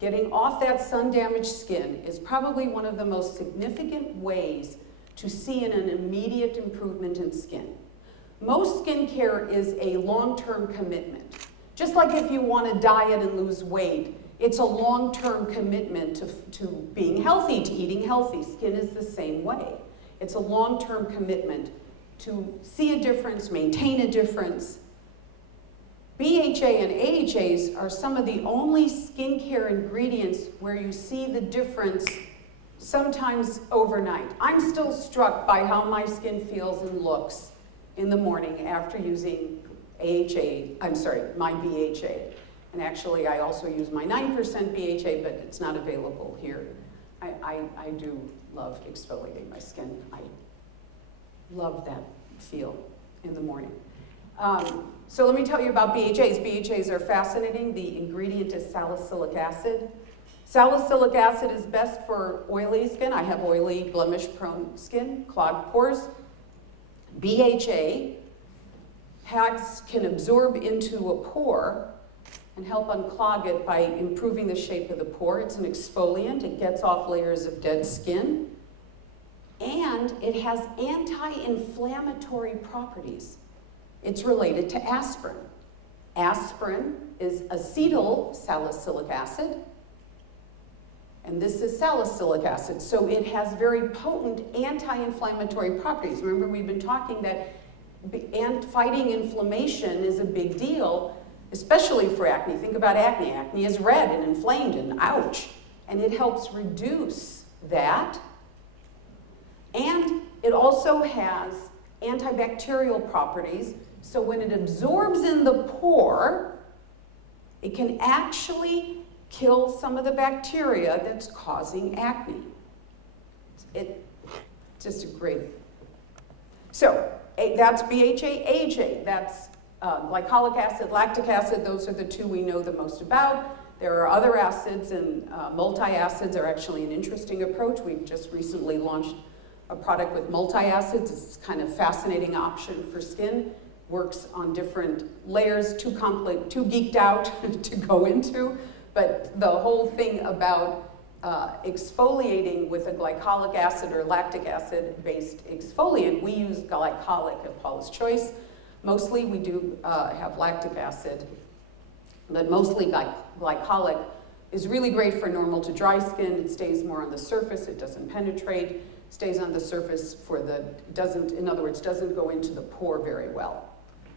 Getting off that sun-damaged skin is probably one of the most significant ways to see an immediate improvement in skin. Most skincare is a long-term commitment. Just like if you want to diet and lose weight, it's a long-term commitment to being healthy, to eating healthy. Skin is the same way. It's a long-term commitment to see a difference, maintain a difference. BHA and AHAs are some of the only skincare ingredients where you see the difference sometimes overnight. I'm still struck by how my skin feels and looks in the morning after using my BHA. And actually, I also use my 9% BHA, but it's not available here. I do love exfoliating my skin. I love that feel in the morning. So let me tell you about BHAs. BHAs are fascinating. The ingredient is salicylic acid. Salicylic acid is best for oily skin. I have oily, blemish-prone skin, clogged pores. BHA can absorb into a pore and help unclog it by improving the shape of the pore. It's an exfoliant. It gets off layers of dead skin. And it has anti-inflammatory properties. It's related to aspirin. Aspirin is acetyl salicylic acid, and this is salicylic acid. So it has very potent anti-inflammatory properties. Remember, we've been talking that fighting inflammation is a big deal, especially for acne. Think about acne. Acne is red and inflamed and ouch. And it helps reduce that. And it also has antibacterial properties. So when it absorbs in the pore, it can actually kill some of the bacteria that's causing acne. It's just a great. So that's BHA, AHA. That's glycolic acid, lactic acid. Those are the two we know the most about. There are other acids, and multi-acids are actually an interesting approach. We've just recently launched a product with multi-acids. It's kind of fascinating option for skin. Works on different layers, too complex, too geeked out to go into. But the whole thing about exfoliating with a glycolic acid or lactic acid-based exfoliant, we use glycolic at Paula's Choice. Mostly we do have lactic acid, but mostly glycolic is really great for normal to dry skin. It stays more on the surface, it doesn't penetrate, stays on the surface in other words, doesn't go into the pore very well.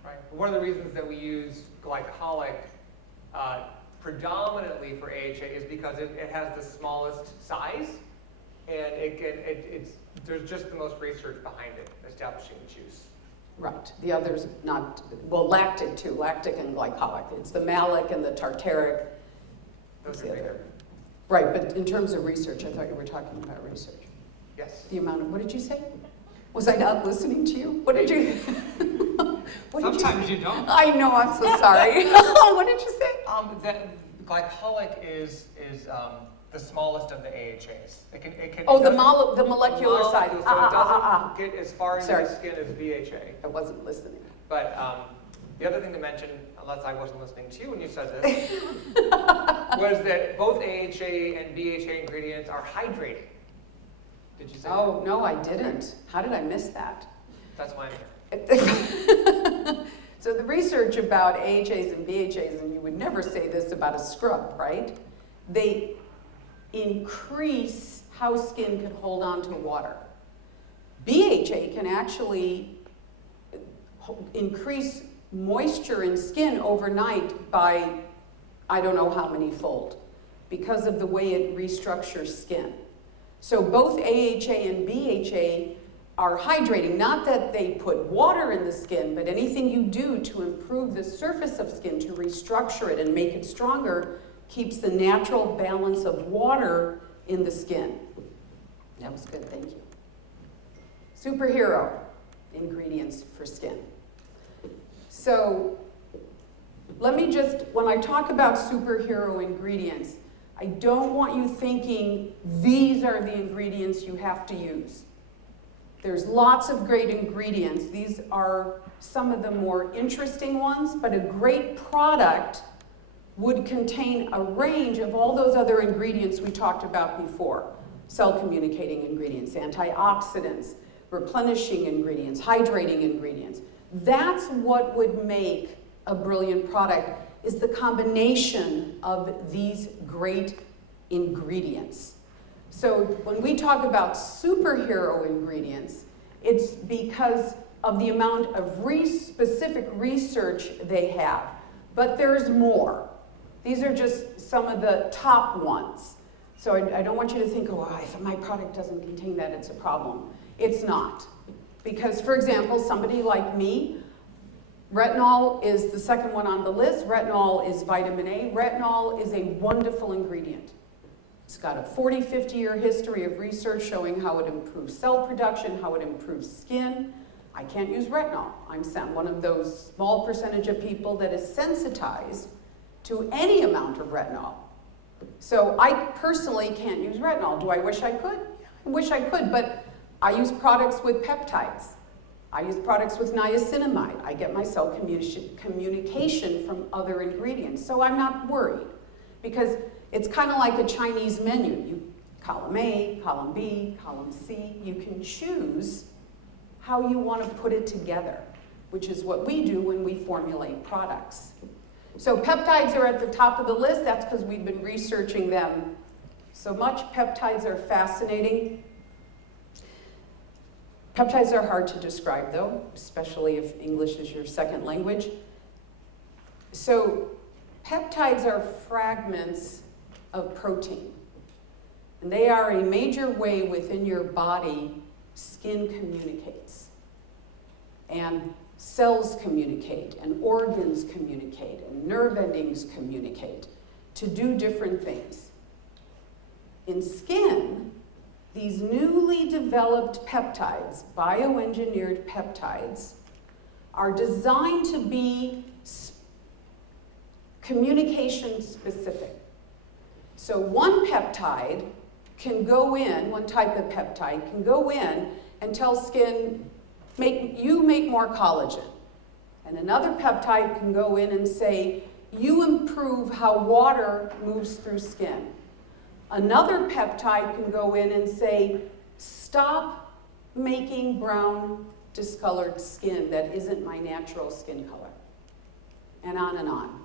Right. One of the reasons that we use glycolic predominantly for AHA is because it has the smallest size, and there's just the most research behind it, establishing the juice. Right. The others not, well, lactic too, lactic and glycolic. It's the malic and the tartaric. Those are bigger. Right, but in terms of research, I thought you were talking about research. Yes. The amount of, what did you say? Was I not listening to you? What did you? Sometimes you don't. I know, I'm so sorry. What did you say? The glycolic is the smallest of the AHAs. The molecular side. So it doesn't get as far into the skin as BHA. I wasn't listening. But the other thing to mention, unless I wasn't listening to you when you said this, was that both AHA and BHA ingredients are hydrating. Did you say Oh, that? no, I didn't. How did I miss that? That's why I'm here. So the research about AHAs and BHAs, and you would never say this about a scrub, right? They increase how skin can hold on to water. BHA can actually increase moisture in skin overnight by I don't know how many fold because of the way it restructures skin. So both AHA and BHA are hydrating. Not that they put water in the skin, but anything you do to improve the surface of skin, to restructure it and make it stronger, keeps the natural balance of water in the skin. That was good, thank you. Superhero ingredients for skin. So let me just, when I talk about superhero ingredients, I don't want you thinking these are the ingredients you have to use. There's lots of great ingredients. These are some of the more interesting ones, but a great product would contain a range of all those other ingredients we talked about before. Cell communicating ingredients, antioxidants, replenishing ingredients, hydrating ingredients. That's what would make a brilliant product, is the combination of these great ingredients. So when we talk about superhero ingredients, it's because of the amount of specific research they have. But there's more. These are just some of the top ones. So I don't want you to think, oh, if my product doesn't contain that, it's a problem. It's not. Because, for example, somebody like me, Retinol is the second one on the list. Retinol is vitamin A. Retinol is a wonderful ingredient. It's got a 40, 50-year history of research showing how it improves cell production, how it improves skin. I can't use retinol. I'm one of those small percentage of people that is sensitized to any amount of retinol. So I personally can't use retinol. Do I wish I could? I wish I could, but I use products with peptides. I use products with niacinamide. I get my cell communication from other ingredients. So I'm not worried, because it's kind of like a Chinese menu. You column A, column B, column C. You can choose how you want to put it together, which is what we do when we formulate products. So peptides are at the top of the list. That's because we've been researching them so much. Peptides are fascinating. Peptides are hard to describe, though, especially if English is your second language. So peptides are fragments of protein, and they are a major way within your body skin communicates, and cells communicate, and organs communicate, and nerve endings communicate to do different things. In skin, these newly developed peptides, bioengineered peptides, are designed to be communication specific. So one peptide can go in, one type of peptide can go in and tell skin, make more collagen. And another peptide can go in and say, you improve how water moves through skin. Another peptide can go in and say, stop making brown, discolored skin that isn't my natural skin color. And on and on.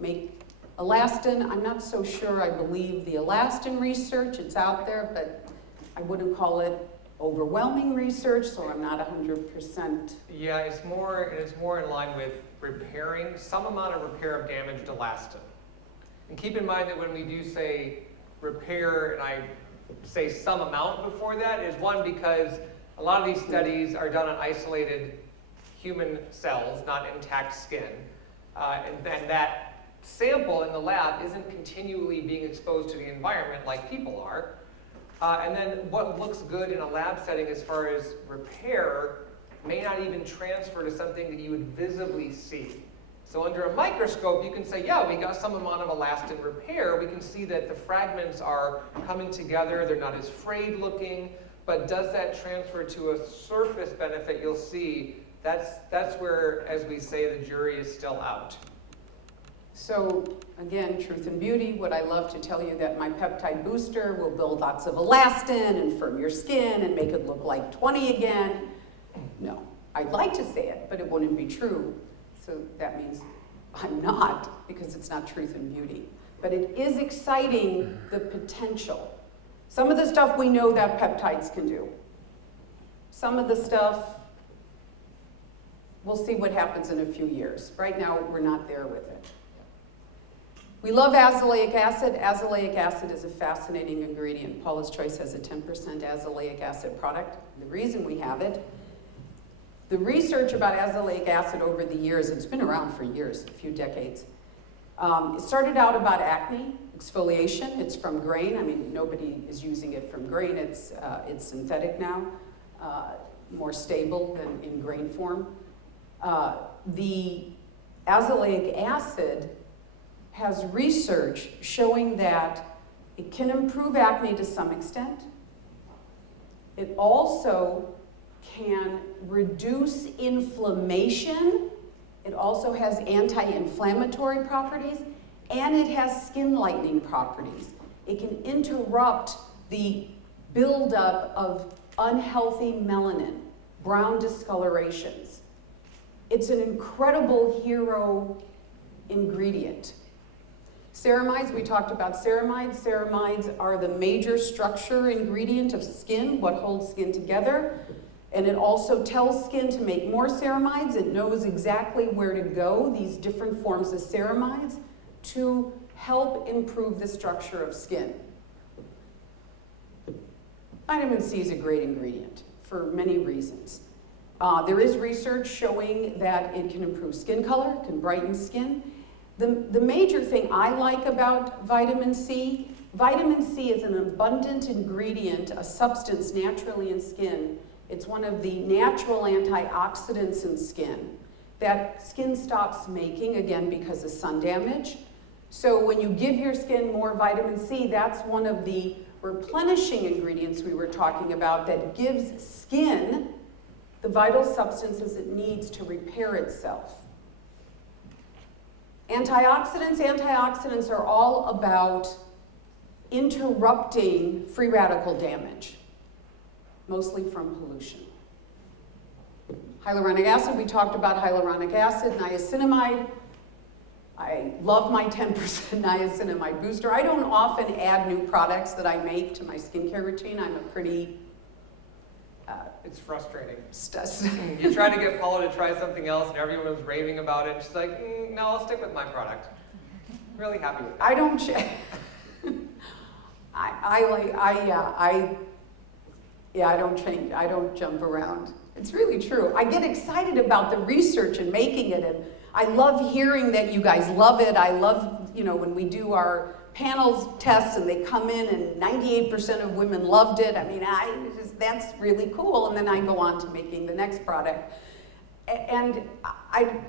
Make elastin, I'm not so sure I believe the elastin research, it's out there, but I wouldn't call it overwhelming research, so I'm not 100%. Yeah, it's more in line with repairing, some amount of repair of damaged elastin. And keep in mind that when we do say repair, and I say some amount before that, is one, because a lot of these studies are done on isolated human cells, not intact skin. And then that sample in the lab isn't continually being exposed to the environment like people are. And then what looks good in a lab setting as far as repair may not even transfer to something that you would visibly see. So under a microscope, you can say, yeah, we got some amount of elastin repair. We can see that the fragments are coming together. They're not as frayed looking. But does that transfer to a surface benefit? You'll see that's where, as we say, the jury is still out. So again, truth and beauty, what I love to tell you that my peptide booster will build lots of elastin and firm your skin and make it look like 20 again. No, I'd like to say it, but it wouldn't be true. So that means I'm not, because it's not truth and beauty. But it is exciting, the potential. Some of the stuff we know that peptides can do. Some of the stuff, we'll see what happens in a few years. Right now, we're not there with it. We love azelaic acid. Azelaic acid is a fascinating ingredient. Paula's Choice has a 10% azelaic acid product. The reason we have it, the research about azelaic acid over the years, it's been around for years, a few decades. It started out about acne, exfoliation. It's from grain. I mean, nobody is using it from grain. It's synthetic now, more stable than in grain form. The azelaic acid has research showing that it can improve acne to some extent. It also can reduce inflammation. It also has anti-inflammatory properties, and it has skin lightening properties. It can interrupt the buildup of unhealthy melanin, brown discolorations. It's an incredible hero ingredient. Ceramides, we talked about ceramides. Ceramides are the major structure ingredient of skin, what holds skin together. And it also tells skin to make more ceramides. It knows exactly where to go, these different forms of ceramides, to help improve the structure of skin. Vitamin C is a great ingredient for many reasons. There is research showing that it can improve skin color, can brighten skin. The major thing I like about vitamin C is an abundant ingredient, a substance naturally in skin. It's one of the natural antioxidants in skin that skin stops making, again, because of sun damage. So when you give your skin more vitamin C, that's one of the replenishing ingredients we were talking about that gives skin the vital substances it needs to repair itself. Antioxidants are all about interrupting free radical damage, mostly from pollution. Hyaluronic acid, we talked about hyaluronic acid, niacinamide. I love my 10% niacinamide booster. I don't often add new products that I make to my skincare routine. I'm a pretty... It's frustrating. Stuss. You try to get Paula to try something else and everyone's raving about it. She's like, no, I'll stick with my product. Really happy with it. I don't... I don't change. I don't jump around. It's really true. I get excited about the research and making it, and I love hearing that you guys love it. I love, when we do our panels tests and they come in and 98% of women loved it. I mean, that's really cool. And then I go on to making the next product. And I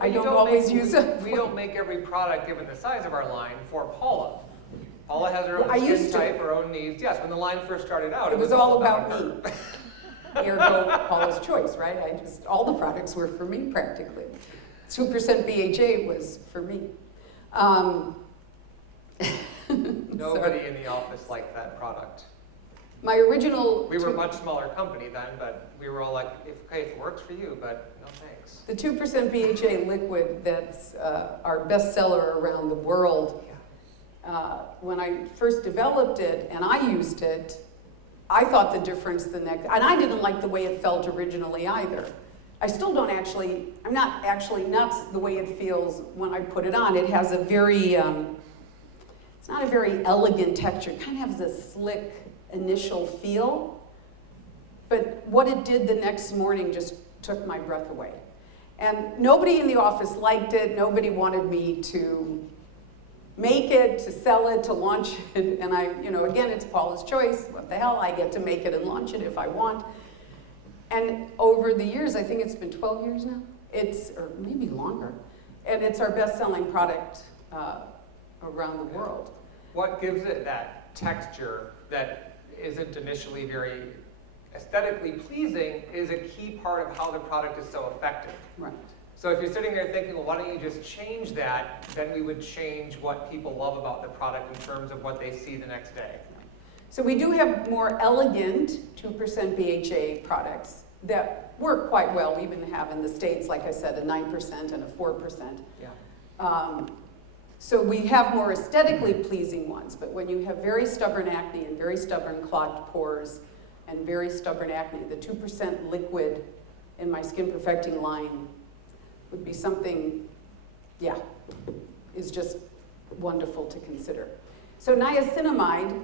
don't always use it. We don't make every product given the size of our line for Paula. Paula has her own I skin used to. type, her own needs. Yes, when the line first started out, It was all about her. me. Ergo, Paula's choice, right? All the products were for me practically. 2% BHA was for me. Nobody in the office liked that product. My original... We were a much smaller company then, but we were all like, if it works for you, but no thanks. The 2% BHA liquid that's our bestseller around the world, when I first developed it and I used it, I thought the difference and I didn't like the way it felt originally either. I still don't actually, I'm not actually nuts the way it feels when I put it on. It has a very, it's not a very elegant texture. It kind of has a slick initial feel. But what it did the next morning just took my breath away. And nobody in the office liked it. Nobody wanted me to make it, to sell it, to launch it. And again, it's Paula's choice. What the hell? I get to make it and launch it if I want. And over the years, I think it's been 12 years now, or maybe longer, and it's our best-selling product around the world. What gives it that texture that isn't initially very aesthetically pleasing is a key part of how the product is so effective. Right. So if you're sitting there thinking, well, why don't you just change that, then we would change what people love about the product in terms of what they see the next day. So we do have more elegant 2% BHA products that work quite well. We even have in the States, like I said, a 9% and a 4%. Yeah. So we have more aesthetically pleasing ones, but when you have very stubborn acne and very stubborn clogged pores and very stubborn acne, the 2% liquid in my skin perfecting line would be something, is just wonderful to consider. So niacinamide,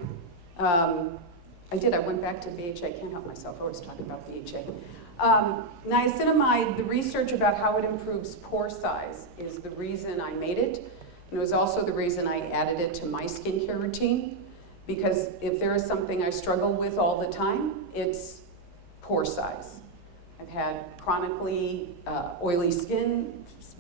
I went back to BHA, I can't help myself, I always talk about BHA. Niacinamide, the research about how it improves pore size is the reason I made it. And it was also the reason I added it to my skincare routine, because if there is something I struggle with all the time, it's pore size. I've had chronically oily skin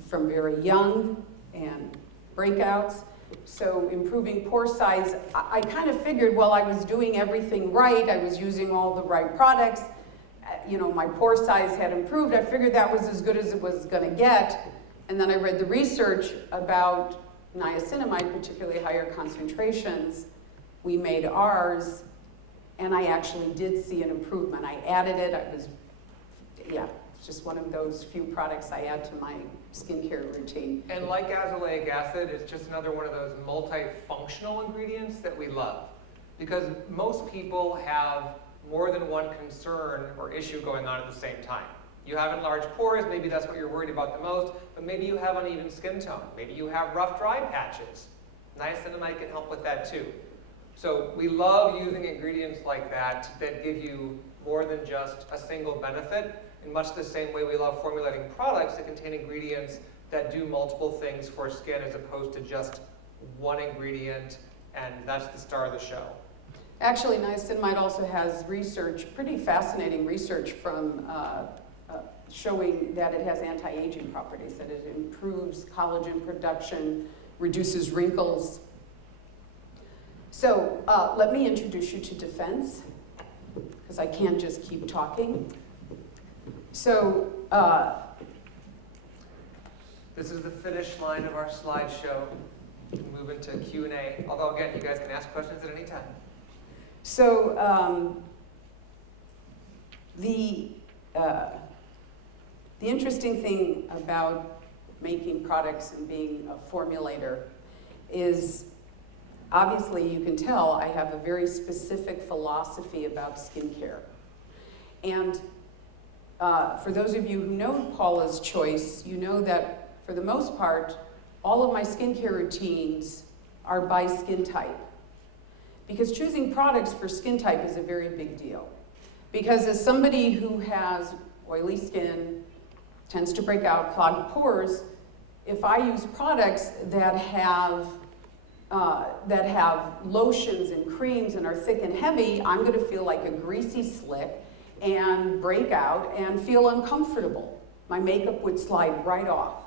from very young and breakouts. So improving pore size, I kind of figured, well, I was doing everything right. I was using all the right products. My pore size had improved. I figured that was as good as it was going to get. And then I read the research about niacinamide, particularly higher concentrations. We made ours, and I actually did see an improvement. I added it. It's just one of those few products I add to my skincare routine. And like azelaic acid, it's just another one of those multifunctional ingredients that we love. Because most people have more than one concern or issue going on at the same time. You have enlarged pores, maybe that's what you're worried about the most, but maybe you have uneven skin tone. Maybe you have rough, dry patches. Niacinamide can help with that too. So we love using ingredients like that give you more than just a single benefit, in much the same way we love formulating products that contain ingredients that do multiple things for skin as opposed to just one ingredient, and that's the star of the show. Actually, niacinamide also has research, pretty fascinating research from showing that it has anti-aging properties, that it improves collagen production, reduces wrinkles. So let me introduce you to Defense, because I can't just keep talking. So this is the finish line of our slideshow. We can move into Q&A, although again, you guys can ask questions at any time. So the interesting thing about making products and being a formulator is, obviously you can tell I have a very specific philosophy about skincare. And for those of you who know Paula's Choice, you know that for the most part, all of my skincare routines are by skin type. Because choosing products for skin type is a very big deal. Because as somebody who has oily skin, tends to break out, clogged pores, if I use products that have lotions and creams and are thick and heavy, I'm going to feel like a greasy slick and break out and feel uncomfortable. My makeup would slide right off.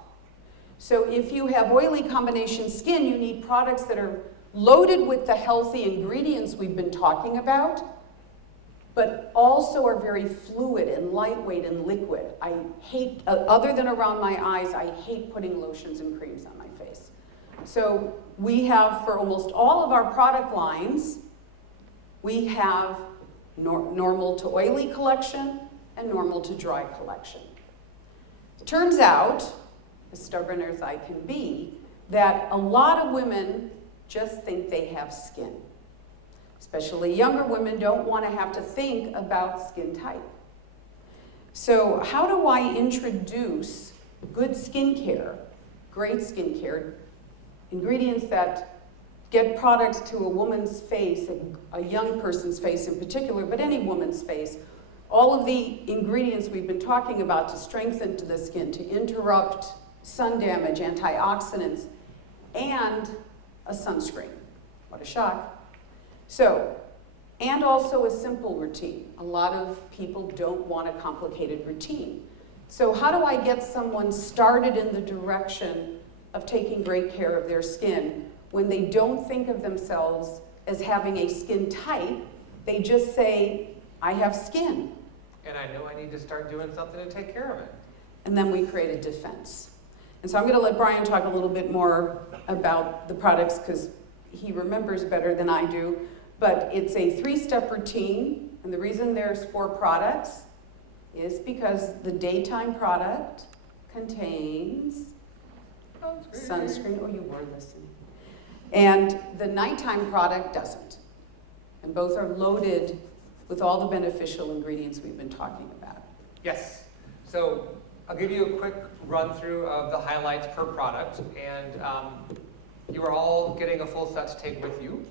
So if you have oily combination skin, you need products that are loaded with the healthy ingredients we've been talking about, but also are very fluid and lightweight and liquid. I hate, other than around my eyes, I hate putting lotions and creams on my face. So we have, for almost all of our product lines, we have normal to oily collection and normal to dry collection. Turns out, as stubborn as I can be, that a lot of women just think they have skin. Especially younger women don't want to have to think about skin type. So how do I introduce good skincare, great skincare, ingredients that get products to a woman's face, a young person's face in particular, but any woman's face, all of the ingredients we've been talking about to strengthen to the skin, to interrupt sun damage, antioxidants, and a sunscreen. What a shock. So, and also a simple routine. A lot of people don't want a complicated routine. So how do I get someone started in the direction of taking great care of their skin when they don't think of themselves as having a skin type? They just say, I have skin. And I know I need to start doing something to take care of it. And then we create a defense. And so I'm going to let Bryan talk a little bit more about the products because he remembers better than I do. But it's a 3-step routine, and the reason there's 4 products is because the daytime product contains sunscreen. Oh, you were listening. And the nighttime product doesn't. And both are loaded with all the beneficial ingredients we've been talking about. Yes. So I'll give you a quick run through of the highlights per product, and you are all getting a full set to take with you.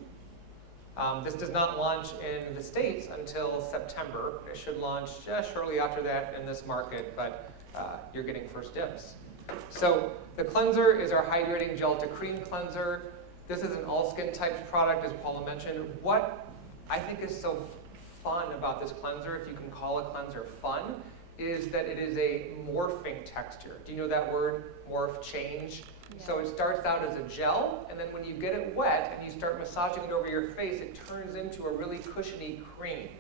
This does not launch in the States until September. It should launch shortly after that in this market, but you're getting first dibs. So the cleanser is our hydrating gel to cream cleanser. This is an all skin types product, as Paula mentioned. What I think is so fun about this cleanser, if you can call a cleanser fun, is that it is a morphing texture. Do you know that word? Morph, change. Yeah. So it starts out as a gel, and then when you get it wet and you start massaging it over your face, it turns into a really cushiony cream.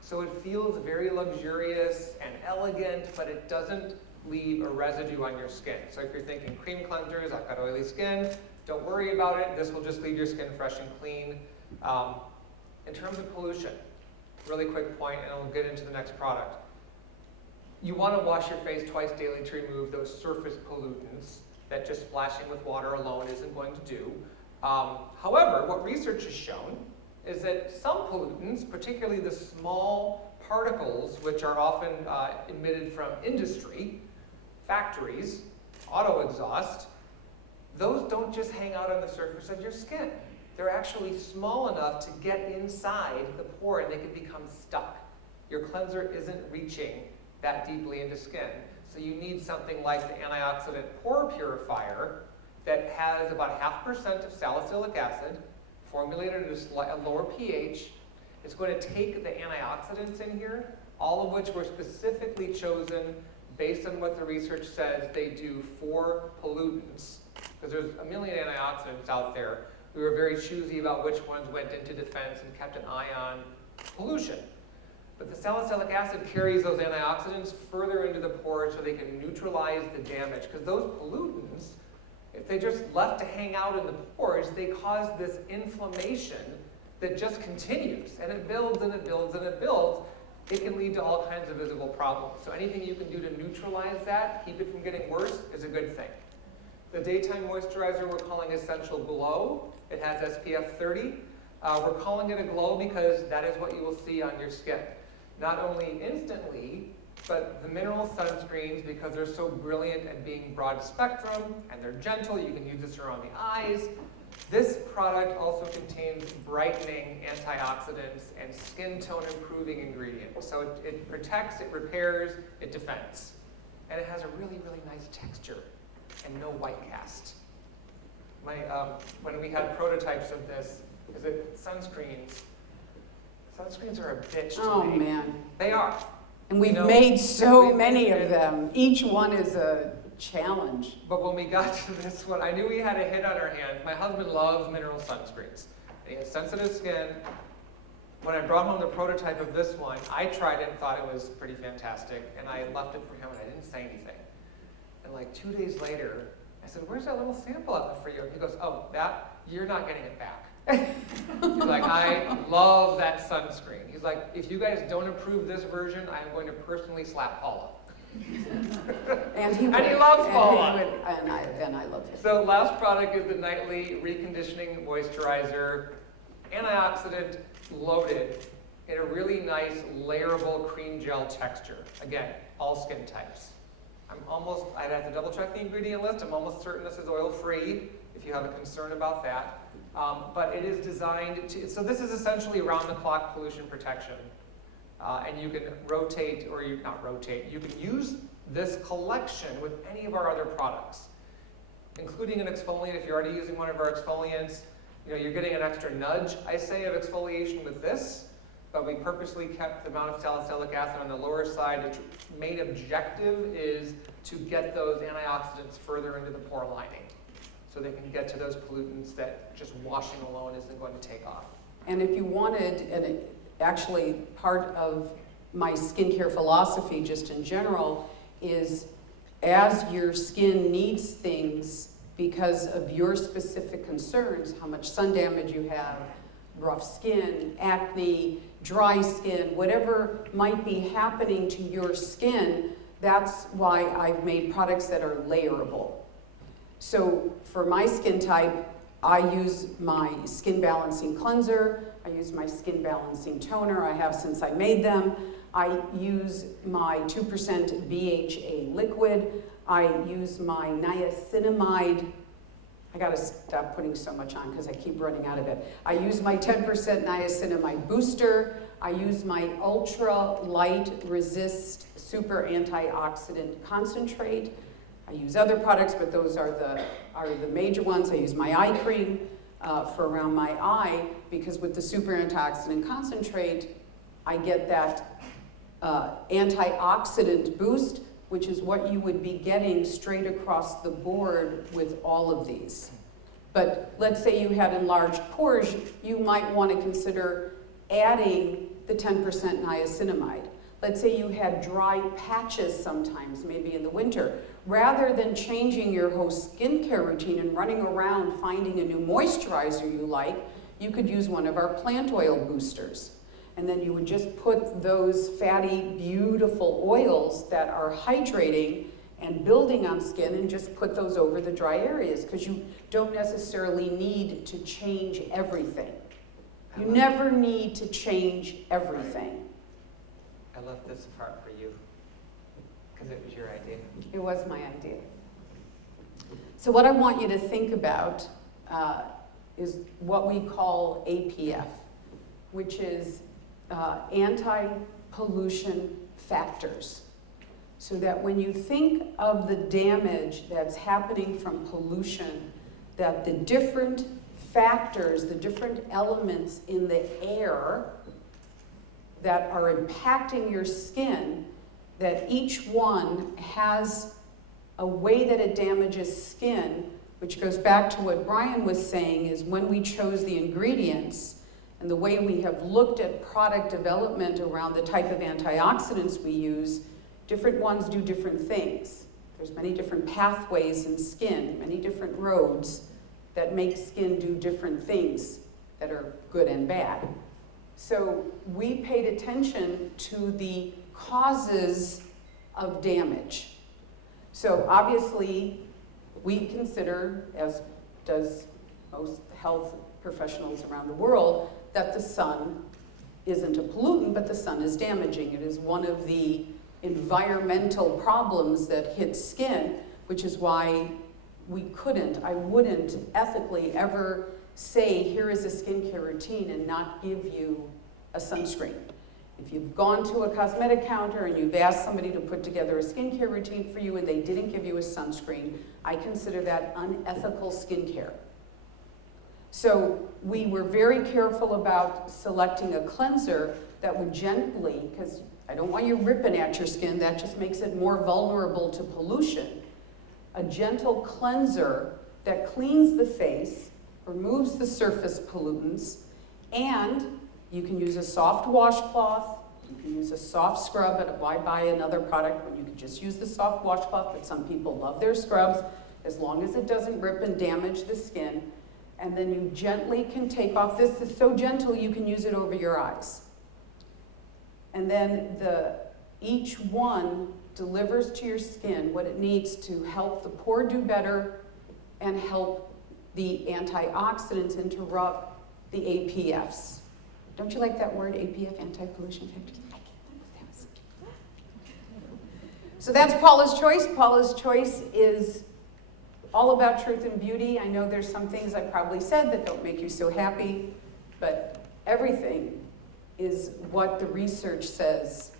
So it feels very luxurious and elegant, but it doesn't leave a residue on your skin. So if you're thinking cream cleansers, I've got oily skin, don't worry about it. This will just leave your skin fresh and clean. In terms of pollution, really quick point, and I'll get into the next product. You want to wash your face twice daily to remove those surface pollutants that just splashing with water alone isn't going to do. However, what research has shown is that some pollutants, particularly the small particles, which are often emitted from industry, factories, auto exhaust, those don't just hang out on the surface of your skin. they're actually small enough to get inside the pore and they can become stuck. Your cleanser isn't reaching that deeply into skin. So you need something like the antioxidant pore purifier that has about 0.5% of salicylic acid, formulated at a lower pH. It's going to take the antioxidants in here, all of which were specifically chosen based on what the research says they do for pollutants, because there's a million antioxidants out there. We were very choosy about which ones went into defense and kept an eye on pollution. But the salicylic acid carries those antioxidants further into the pores so they can neutralize the damage, because those pollutants, if they just left to hang out in the pores, they cause this inflammation that just continues, and it builds and it builds and it builds. It can lead to all kinds of visible problems. So anything you can do to neutralize that, keep it from getting worse, is a good thing. The daytime moisturizer we're calling Essential Glow. It has SPF 30. We're calling it a glow because that is what you will see on your skin. Not only instantly, but the mineral sunscreens, because they're so brilliant at being broad spectrum and they're gentle, you can use this around the eyes. This product also contains brightening antioxidants and skin tone improving ingredients. So it protects, it repairs, it defends. And it has a really, really nice texture and no white cast. When we had prototypes of this, is it sunscreens? Sunscreens are a bitch to Oh, make. man. They are. And we've You know, made so we've many made- of them. Each one is a challenge. But when we got to this one, I knew we had a hit on our hands. My husband loves mineral sunscreens. He has sensitive skin. When I brought home the prototype of this one, I tried it and thought it was pretty fantastic, and I left it for him and I didn't say anything. And like 2 days later, I said, "Where's that little sample of it for you?" And he goes, "Oh, that, you're not getting it back." He's like, "I love that sunscreen." He's like, "If you guys don't approve this version, I am going to personally slap Paula." And he loves Paula. And I love him. So last product is the Nightly Reconditioning Moisturizer, antioxidant loaded in a really nice layerable cream gel texture. Again, all skin types. I'd have to double check the ingredient list. I'm almost certain this is oil free if you have a concern about that. But it is designed to, so this is essentially around the clock pollution protection. And you can rotate, or not rotate, you can use this collection with any of our other products, including an exfoliant. If you're already using one of our exfoliants, you're getting an extra nudge, I say, of exfoliation with this, but we purposely kept the amount of salicylic acid on the lower side. Its main objective is to get those antioxidants further into the pore lining, so they can get to those pollutants that just washing alone isn't going to take off. And if you wanted, and actually part of my skincare philosophy just in general is as your skin needs things because of your specific concerns, how much sun damage you have, rough skin, acne, dry skin, whatever might be happening to your skin, that's why I've made products that are layerable. So for my skin type, I use my skin balancing cleanser, I use my skin balancing toner, I have since I made them. I use my 2% BHA liquid, I use my niacinamide. I gotta stop putting so much on because I keep running out of it. I use my 10% niacinamide booster. I use my ultra light resist super antioxidant concentrate. I use other products, but those are the major ones. I use my eye cream for around my eye because with the super antioxidant concentrate, I get that antioxidant boost, which is what you would be getting straight across the board with all of these. But let's say you had enlarged pores, you might want to consider adding the 10% niacinamide. Let's say you had dry patches sometimes, maybe in the winter. Rather than changing your whole skincare routine and running around finding a new moisturizer you like, you could use one of our plant oil boosters. And then you would just put those fatty, beautiful oils that are hydrating and building on skin and just put those over the dry areas because you don't necessarily need to change everything. You never need to change everything. I left this part for you because it was your idea. It was my idea. So what I want you to think about is what we call APF, which is anti-pollution factors. So that when you think of the damage that's happening from pollution, that the different factors, the different elements in the air that are impacting your skin, that each one has a way that it damages skin, which goes back to what Bryan was saying, is when we chose the ingredients and the way we have looked at product development around the type of antioxidants we use, different ones do different things. There's many different pathways in skin, many different roads that make skin do different things that are good and bad. So we paid attention to the causes of damage. So obviously, we consider, as does most health professionals around the world, that the sun isn't a pollutant, but the sun is damaging. It is one of the environmental problems that hit skin, which is why I wouldn't ethically ever say, here is a skincare routine and not give you a sunscreen. If you've gone to a cosmetic counter and you've asked somebody to put together a skincare routine for you and they didn't give you a sunscreen, I consider that unethical skincare. So we were very careful about selecting a cleanser that would gently, because I don't want you ripping at your skin, that just makes it more vulnerable to pollution. A gentle cleanser that cleans the face, removes the surface pollutants, and you can use a soft washcloth, you can use a soft scrub, but why buy another product when you can just use the soft washcloth? But some people love their scrubs, as long as it doesn't rip and damage the skin. And then you gently can take off. This is so gentle you can use it over your eyes. And then each one delivers to your skin what it needs to help the pore do better and help the antioxidants interrupt the APFs. Don't you like that word, APF, anti-pollution factors? I can't think of that. So that's Paula's Choice. Paula's Choice is all about truth and beauty. I know there's some things I probably said that don't make you so happy, but everything is what the research says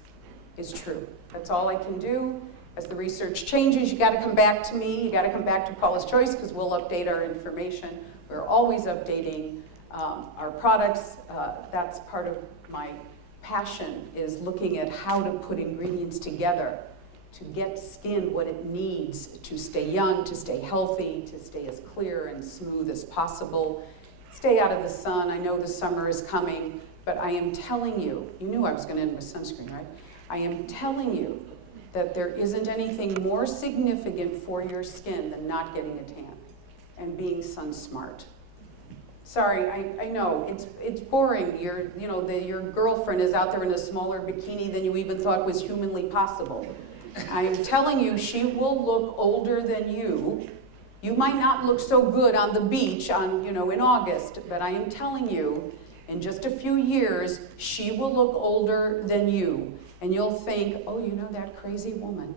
is true. That's all I can do. As the research changes, you gotta come back to me. You gotta come back to Paula's Choice because we'll update our information. We're always updating our products. That's part of my passion, is looking at how to put ingredients together to get skin what it needs to stay young, to stay healthy, to stay as clear and smooth as possible. Stay out of the sun. I know the summer is coming, but I am telling you, you knew I was gonna end with sunscreen, right? I am telling you that there isn't anything more significant for your skin than not getting a tan and being sun smart. Sorry, I know, it's boring. Your girlfriend is out there in a smaller bikini than you even thought was humanly possible. I am telling you, she will look older than you. You might not look so good on the beach in August, but I am telling you, in just a few years, she will look older than you. And you'll think, oh, that crazy woman.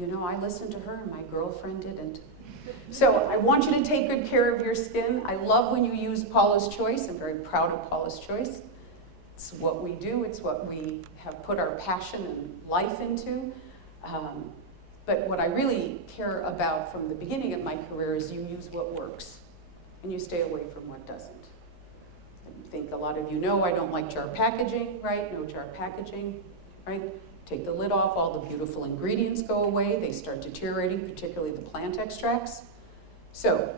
I listened to her and my girlfriend didn't. So I want you to take good care of your skin. I love when you use Paula's Choice. I'm very proud of Paula's Choice. It's what we do. It's what we have put our passion and life into. But what I really care about from the beginning of my career is you use what works and you stay away from what doesn't. I think a lot of you know I don't like jar packaging, right? No jar packaging, right? Take the lid off, all the beautiful ingredients go away, they start deteriorating, particularly the plant extracts. So,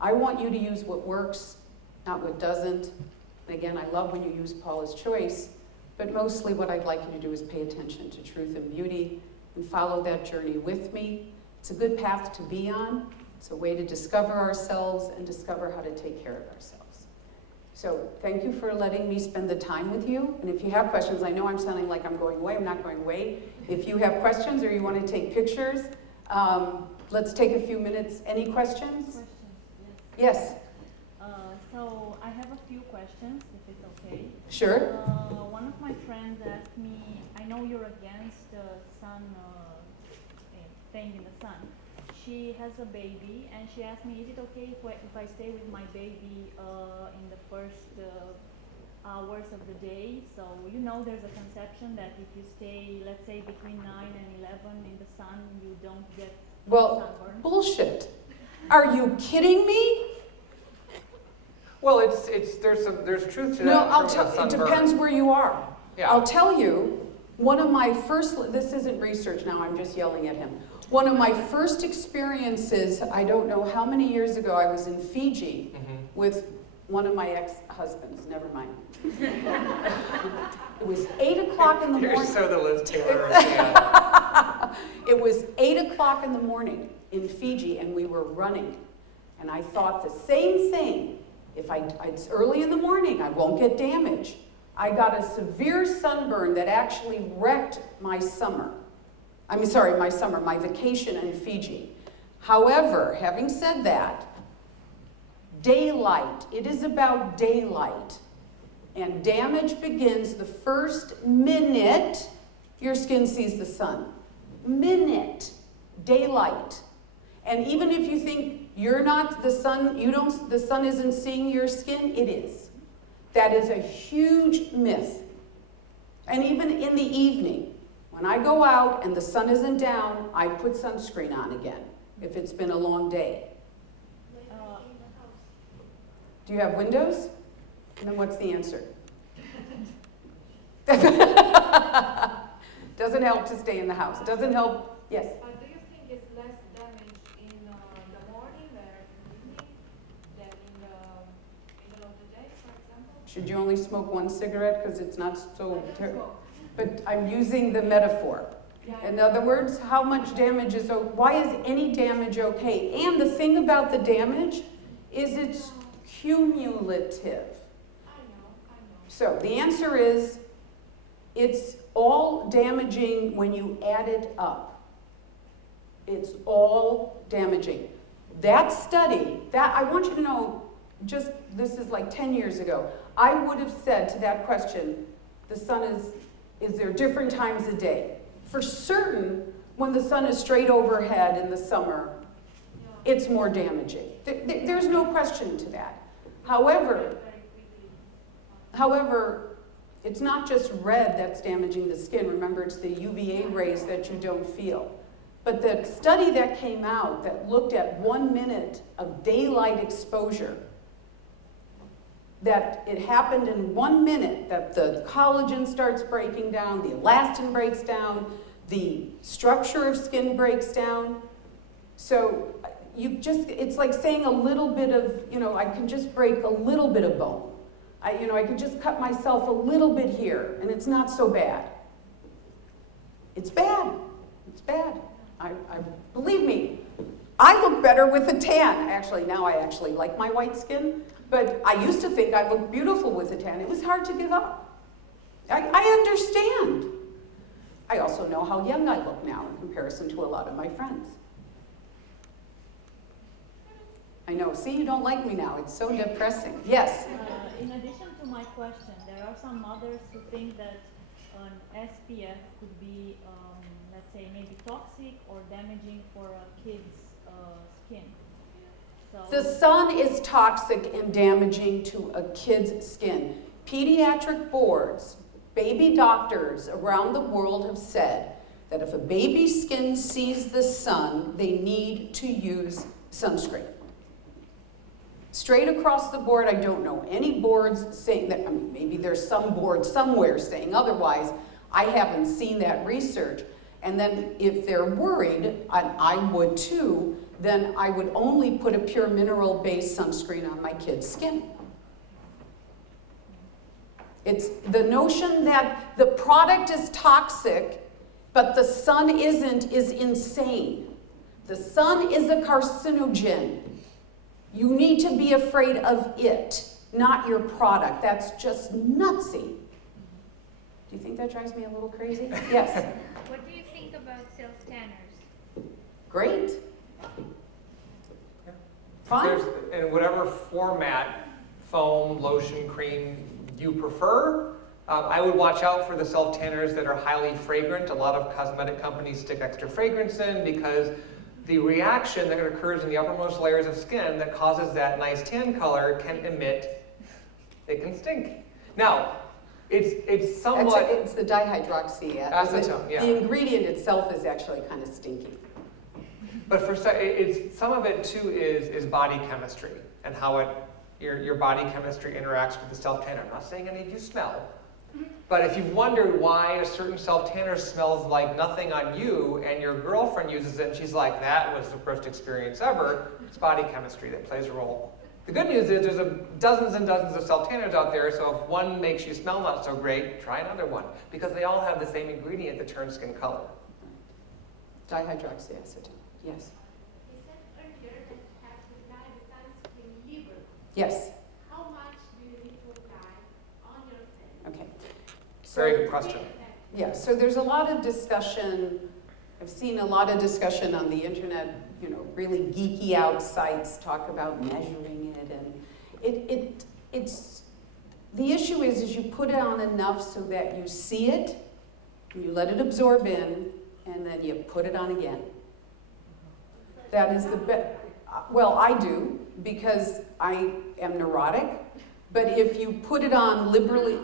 I want you to use what works, not what doesn't. And again, I love when you use Paula's Choice, but mostly what I'd like you to do is pay attention to truth and beauty and follow that journey with me. It's a good path to be on. It's a way to discover ourselves and discover how to take care of ourselves. So thank you for letting me spend the time with you. And if you have questions, I know I'm sounding like I'm going away. I'm not going away. If you have questions or you want to take pictures, let's take a few minutes. Any questions? Questions, yes. So I have a few questions, if it's okay. Sure. One of my friends asked me, I know you're against the sun, staying in the sun. she has a baby, and she asked me, is it okay if I stay with my baby in the first hours of the day? So, you know, there's a conception that if you stay, let's say, between 9 and 11 in the sun, you don't get sunburn. Bullshit. Are you kidding me? Well, there's truth to No, that. I'll from tell, the it sunburn. depends where you are. Yeah. I'll tell you, one of my first, this isn't research now, I'm just yelling at him. One of my first experiences, I don't know how many years ago, I was in Fiji with one of my ex-husbands, never mind. It was 8 o'clock in the morning. You're so the Liz Taylor of Seattle. It was 8 o'clock in the morning in Fiji, and we were running. And I thought the same thing. If it's early in the morning, I won't get damage. I got a severe sunburn that actually wrecked my summer. My vacation in Fiji. However, having said that, daylight, it is about daylight. And damage begins the first minute your skin sees the sun. Minute, daylight. And even if you think you're not the sun, the sun isn't seeing your skin, it is. That is a huge myth. And even in the evening, when I go out and the sun isn't down, I put sunscreen on again, if it's been a long day. Do you have windows? And then what's the answer? Doesn't help to stay in the house. Doesn't help, yes? But do you think it's less damage in the morning or evening than in the middle of the day, for example? Should you only smoke one cigarette because it's not so I don't terrible? smoke. But I'm using the metaphor. Yeah. In other words, how much damage is, why is any damage okay? And the thing about the damage is it's cumulative. I know. So the answer is, it's all damaging when you add it up. It's all damaging. That study, I want you to know, this is like 10 years ago, I would have said to that question, the sun is there different times a day? For certain, when the sun is straight overhead in the summer, it's more damaging. There's no question to that. However, it's not just red that's damaging the skin. Remember, it's the UVA rays that you don't feel. But the study that came out that looked at 1 minute of daylight exposure, that it happened in 1 minute that the collagen starts breaking down, the elastin breaks down, the structure of skin breaks down. So it's like saying a little bit of, I can just break a little bit of bone. I can just cut myself a little bit here, and it's not so bad. It's bad. It's bad. Believe me, I look better with a tan. Actually, now I actually like my white skin, but I used to think I looked beautiful with a tan. It was hard to give up. I understand. I also know how young I look now in comparison to a lot of my friends. I know. See, you don't like me now. It's so depressing. Yes? In addition to my question, there are some mothers who think that an SPF could be, let's say, maybe toxic or damaging for a kid's skin. So The sun is toxic and damaging to a kid's skin. Pediatric boards, baby doctors around the world have said that if a baby's skin sees the sun, they need to use sunscreen. Straight across the board, I don't know any boards saying that. Maybe there's some board somewhere saying otherwise. I haven't seen that research. And then if they're worried, and I would too, then I would only put a pure mineral-based sunscreen on my kid's skin. It's the notion that the product is toxic, but the sun isn't, is insane. The sun is a carcinogen. You need to be afraid of it, not your product. That's just nutsy. Do you think that drives me a little crazy? Yes. What do you think about self-tanners? Great. Fine. In whatever format, foam, lotion, cream you prefer, I would watch out for the self-tanners that are highly fragrant. A lot of cosmetic companies stick extra fragrance in because the reaction that occurs in the uppermost layers of skin that causes that nice tan color can emit, it can stink. Now, it's somewhat... It's the dihydroxy. Acetone, yeah. The ingredient itself is actually kind of stinky. But for some of it too is body chemistry and how your body chemistry interacts with the self-tanner. I'm not saying any of you smell, but if you've wondered why a certain self-tanner smells like nothing on you and your girlfriend uses it and she's like, that was the worst experience ever, it's body chemistry that plays a role. The good news is there's dozens and dozens of self-tanners out there, so if one makes you smell not so great, try another one, because they all have the same ingredient that turns skin color. Dihydroxy acetone, yes. You said earlier that you have to apply the sunscreen liberally. Yes, How much do you need to apply on your face? okay. Very good question. Yeah, so there's a lot of discussion, I've seen a lot of discussion on the internet, you know, really geeky out sites talk about measuring it, and it's, the issue is you put it on enough so that you see it, you let it absorb in, and then you put it on again. That is the best. Well, I do, because I am neurotic, but if you put it on liberally,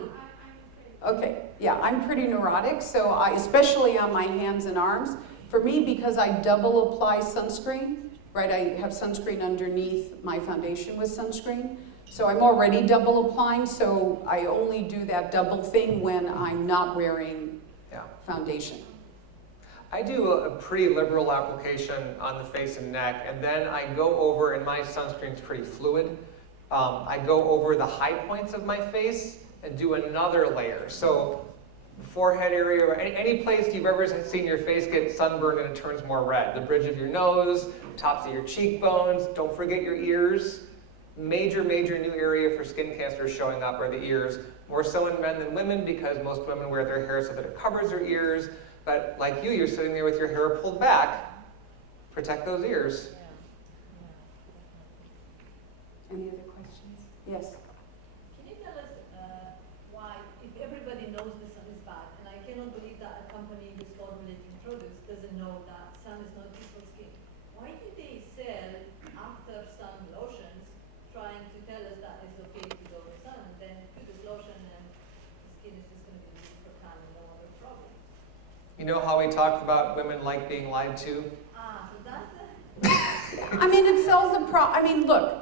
okay, yeah, I'm pretty neurotic, so especially on my hands and arms. For me, because I double apply sunscreen, right, I have sunscreen underneath my foundation with sunscreen, so I'm already double applying, so I only do that double thing when I'm not wearing foundation. I do a pretty liberal application on the face and neck, and then I go over, and my sunscreen's pretty fluid, I go over the high points of my face and do another layer. So the forehead area, or any place you've ever seen your face get sunburned and it turns more red. The bridge of your nose, tops of your cheekbones, don't forget your ears. Major new area for skin cancer showing up are the ears. More so in men than women because most women wear their hair so that it covers their ears. But like you're sitting there with your hair pulled back. Protect those ears. Any other questions? Yes. Can you tell us why, if everybody knows the sun is bad, and I cannot believe that a company who's formulating products doesn't know that sun is not good for skin, why do they sell after sun lotions trying to tell us that it's okay to go to sun, and then put this lotion and the skin is just going to be super tan and no other problem? You know how we talked about women like being lied to? So that's the... I mean, it sells I mean, look,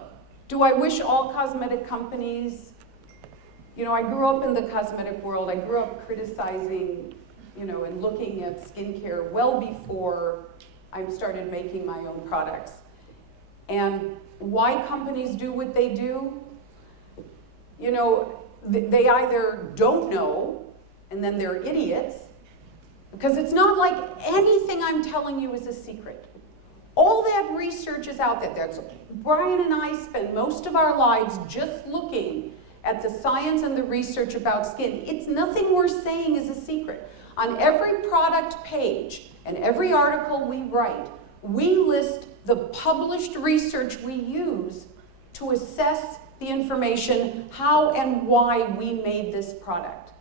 do I wish all cosmetic companies, you know, I grew up in the cosmetic world. I grew up criticizing, you know, and looking at skincare well before I started making my own products. And why companies do what they do, you know, they either don't know, and then they're idiots, because it's not like anything I'm telling you is a secret. All that research is out there. Bryan and I spend most of our lives just looking at the science and the research about skin. It's nothing we're saying is a secret. On every product page and every article we write, we list the published research we use to assess the information, how and why we made this product.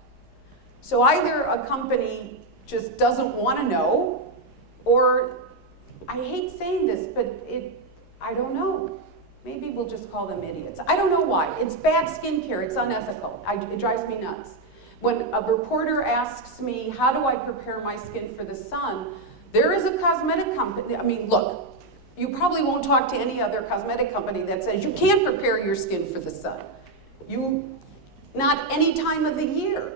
So either a company just doesn't want to know, or I hate saying this, but I don't know. Maybe we'll just call them idiots. I don't know why. It's bad skincare. It's unethical. It drives me nuts. When a reporter asks me, how do I prepare my skin for the sun? There is a cosmetic company. I mean, look, you probably won't talk to any other cosmetic company that says you can't prepare your skin for the sun. Not any time of the year.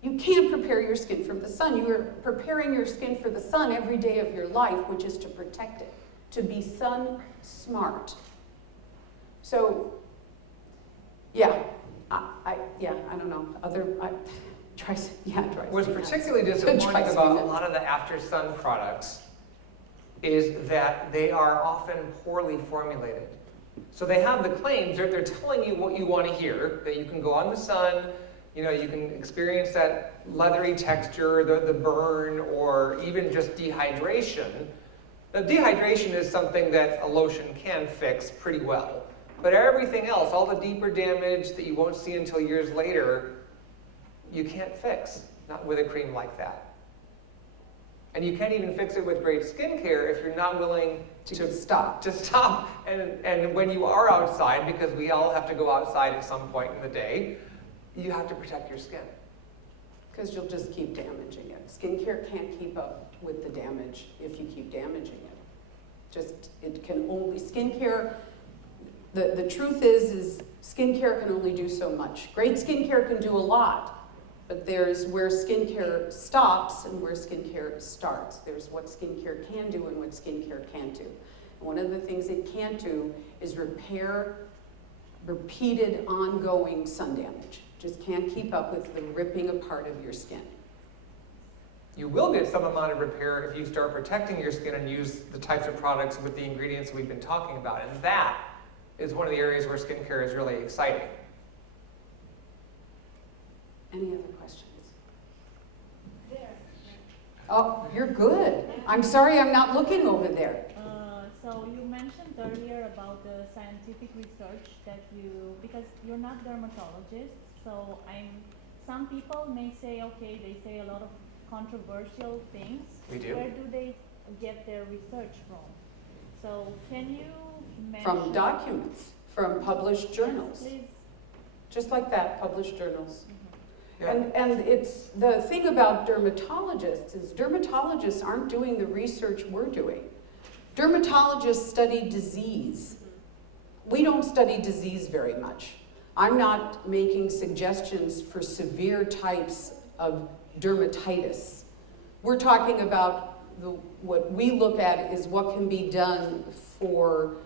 You can't prepare your skin for the sun. You are preparing your skin for the sun every day of your life, which is to protect it, to be sun smart. So, yeah, I don't know. What's particularly disappointing about a lot of the after sun products is that they are often poorly formulated. So they have the claims, they're telling you what you want to hear, that you can go on the sun, you know, you can experience that leathery texture, the burn, or even just dehydration. Now, dehydration is something that a lotion can fix pretty well. But everything else, all the deeper damage that you won't see until years later, you can't fix, not with a cream like that. And you can't even fix it with great skincare if you're not willing To stop. to stop. And when you are outside, because we all have to go outside at some point in the day, you have to protect your skin. Because you'll just keep damaging it. Skincare can't keep up with the damage if you keep damaging it. It can only, skincare, the truth is skincare can only do so much. Great skincare can do a lot, but there's where skincare stops and where skincare starts. There's what skincare can do and what skincare can't do. And one of the things it can't do is repair repeated, ongoing sun damage. Just can't keep up with the ripping apart of your skin. You will get some amount of repair if you start protecting your skin and use the types of products with the ingredients we've been talking about. And that is one of the areas where skincare is really exciting. Any other questions? There. Oh, you're good. I'm sorry I'm not looking over there. So you mentioned earlier about the scientific research that because you're not dermatologists, so some people may say, okay, they say a lot of controversial things. We do. Where do they get their research from? So can you mention? From documents, from published journals. Please. Just like that, published journals. Yeah. And it's the thing about dermatologists is dermatologists aren't doing the research we're doing. Dermatologists study disease. We don't study disease very much. I'm not making suggestions for severe types of dermatitis. We're talking about what we look at is what can be done for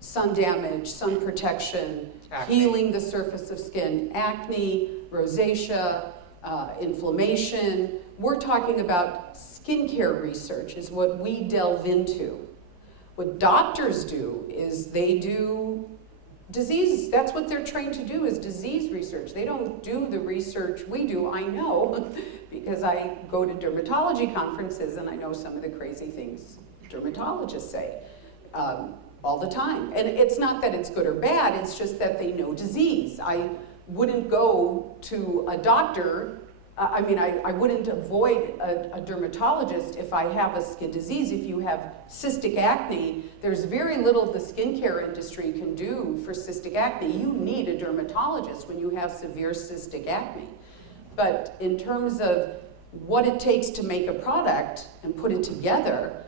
sun damage, sun protection, Acne. healing the surface of skin, acne, rosacea, inflammation. We're talking about skincare research is what we delve into. What doctors do is they do disease, that's what they're trained to do is disease research. They don't do the research we do, I know, because I go to dermatology conferences and I know some of the crazy things dermatologists say all the time. And it's not that it's good or bad, it's just that they know disease. I wouldn't go to a doctor, I wouldn't avoid a dermatologist if I have a skin disease. If you have cystic acne, there's very little the skincare industry can do for cystic acne. You need a dermatologist when you have severe cystic acne. But in terms of what it takes to make a product and put it together,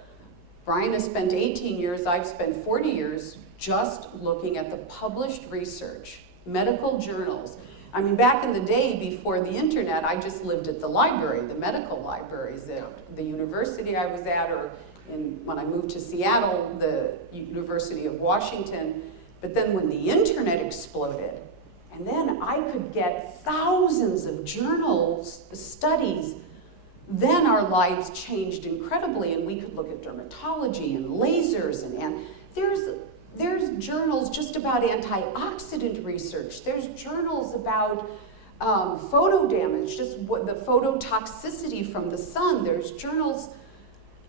Bryan has spent 18 years, I've spent 40 years just looking at the published research, medical journals. I mean, back in the day before the internet, I just lived at the library, the medical libraries at the university I was at, or when I moved to Seattle, the University of Washington. But then when the internet exploded, and then I could get thousands of journals, studies, then our lives changed incredibly, and we could look at dermatology and lasers, and there's journals just about antioxidant research. There's journals about photo damage, just what the phototoxicity from the sun. There's journals.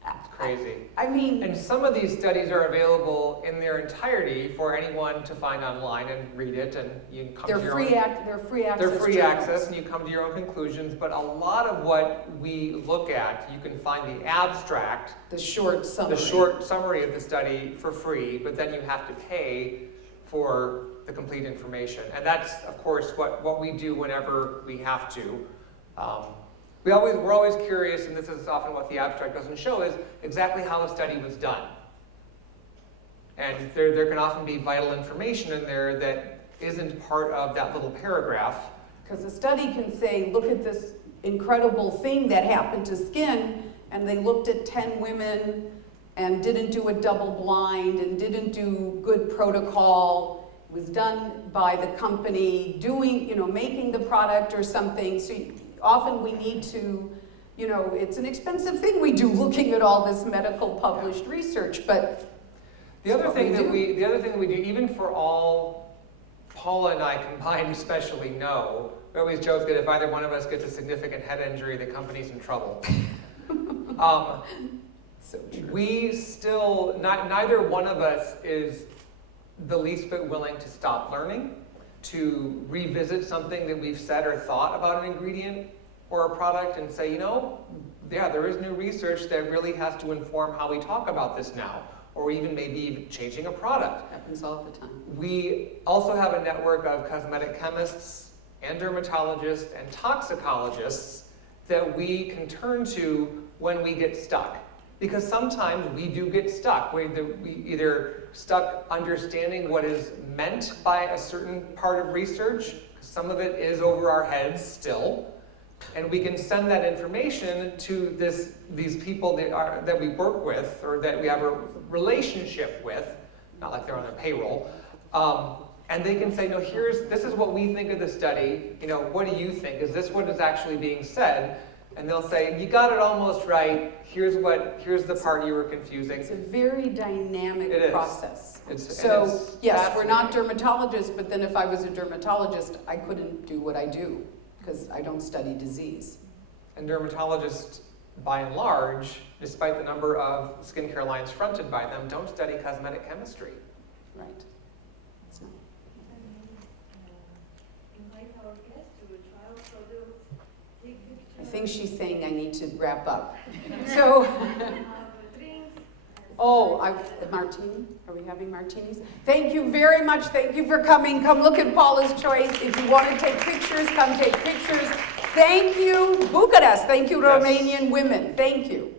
It's crazy. I mean, And some of these studies are available in their entirety for anyone to find online and read it, and you can come they're to your free. own. They're free access. They're free journals. access, and you come to your own conclusions. But a lot of what we look at, you can find the abstract, The short summary. the short summary of the study for free, but then you have to pay for the complete information. And that's, of course, what we do whenever we have to. We're always curious, and this is often what the abstract doesn't show, is exactly how a study was done. And there can often be vital information in there that isn't part of that little paragraph. Because a study can say, look at this incredible thing that happened to skin, and they looked at 10 women and didn't do a double blind and didn't do good protocol. It was done by the company making the product or something. So often we need to, it's an expensive thing we do looking at all this medical published research, but The other thing that we we do, even for all Paula and I combined especially know, we always joke that if either one of us gets a significant head injury, the company's in trouble. So true. We still, neither one of us is the least bit willing to stop learning, to revisit something that we've said or thought about an ingredient or a product and say, there is new research that really has to inform how we talk about this now, or even maybe changing a product. Happens all the time. We also have a network of cosmetic chemists and dermatologists and toxicologists that we can turn to when we get stuck. Because sometimes we do get stuck. We either stuck understanding what is meant by a certain part of research, some of it is over our heads still, and we can send that information to these people that we work with or that we have a relationship with, not like they're on their payroll, and they can say, no, this is what we think of the study, what do you think? Is this what is actually being said? And they'll say, you got it almost right, here's the part you were confusing. It's a very dynamic process. It's yes, we're not dermatologists, but then if I was a dermatologist, I couldn't do what I do, because I don't study disease. And dermatologists, by and large, despite the number of skincare lines fronted by them, don't study cosmetic chemistry. Right. It's not. Invite our guests to trial products, take pictures. I think she's saying I need to wrap up. So, Drinks. martini? Are we having martinis? Thank you very much. Thank you for coming. Come look at Paula's Choice. If you want to take pictures, come take pictures. Thank you, Bucharest. Thank you, Yes. Romanian women. Thank you.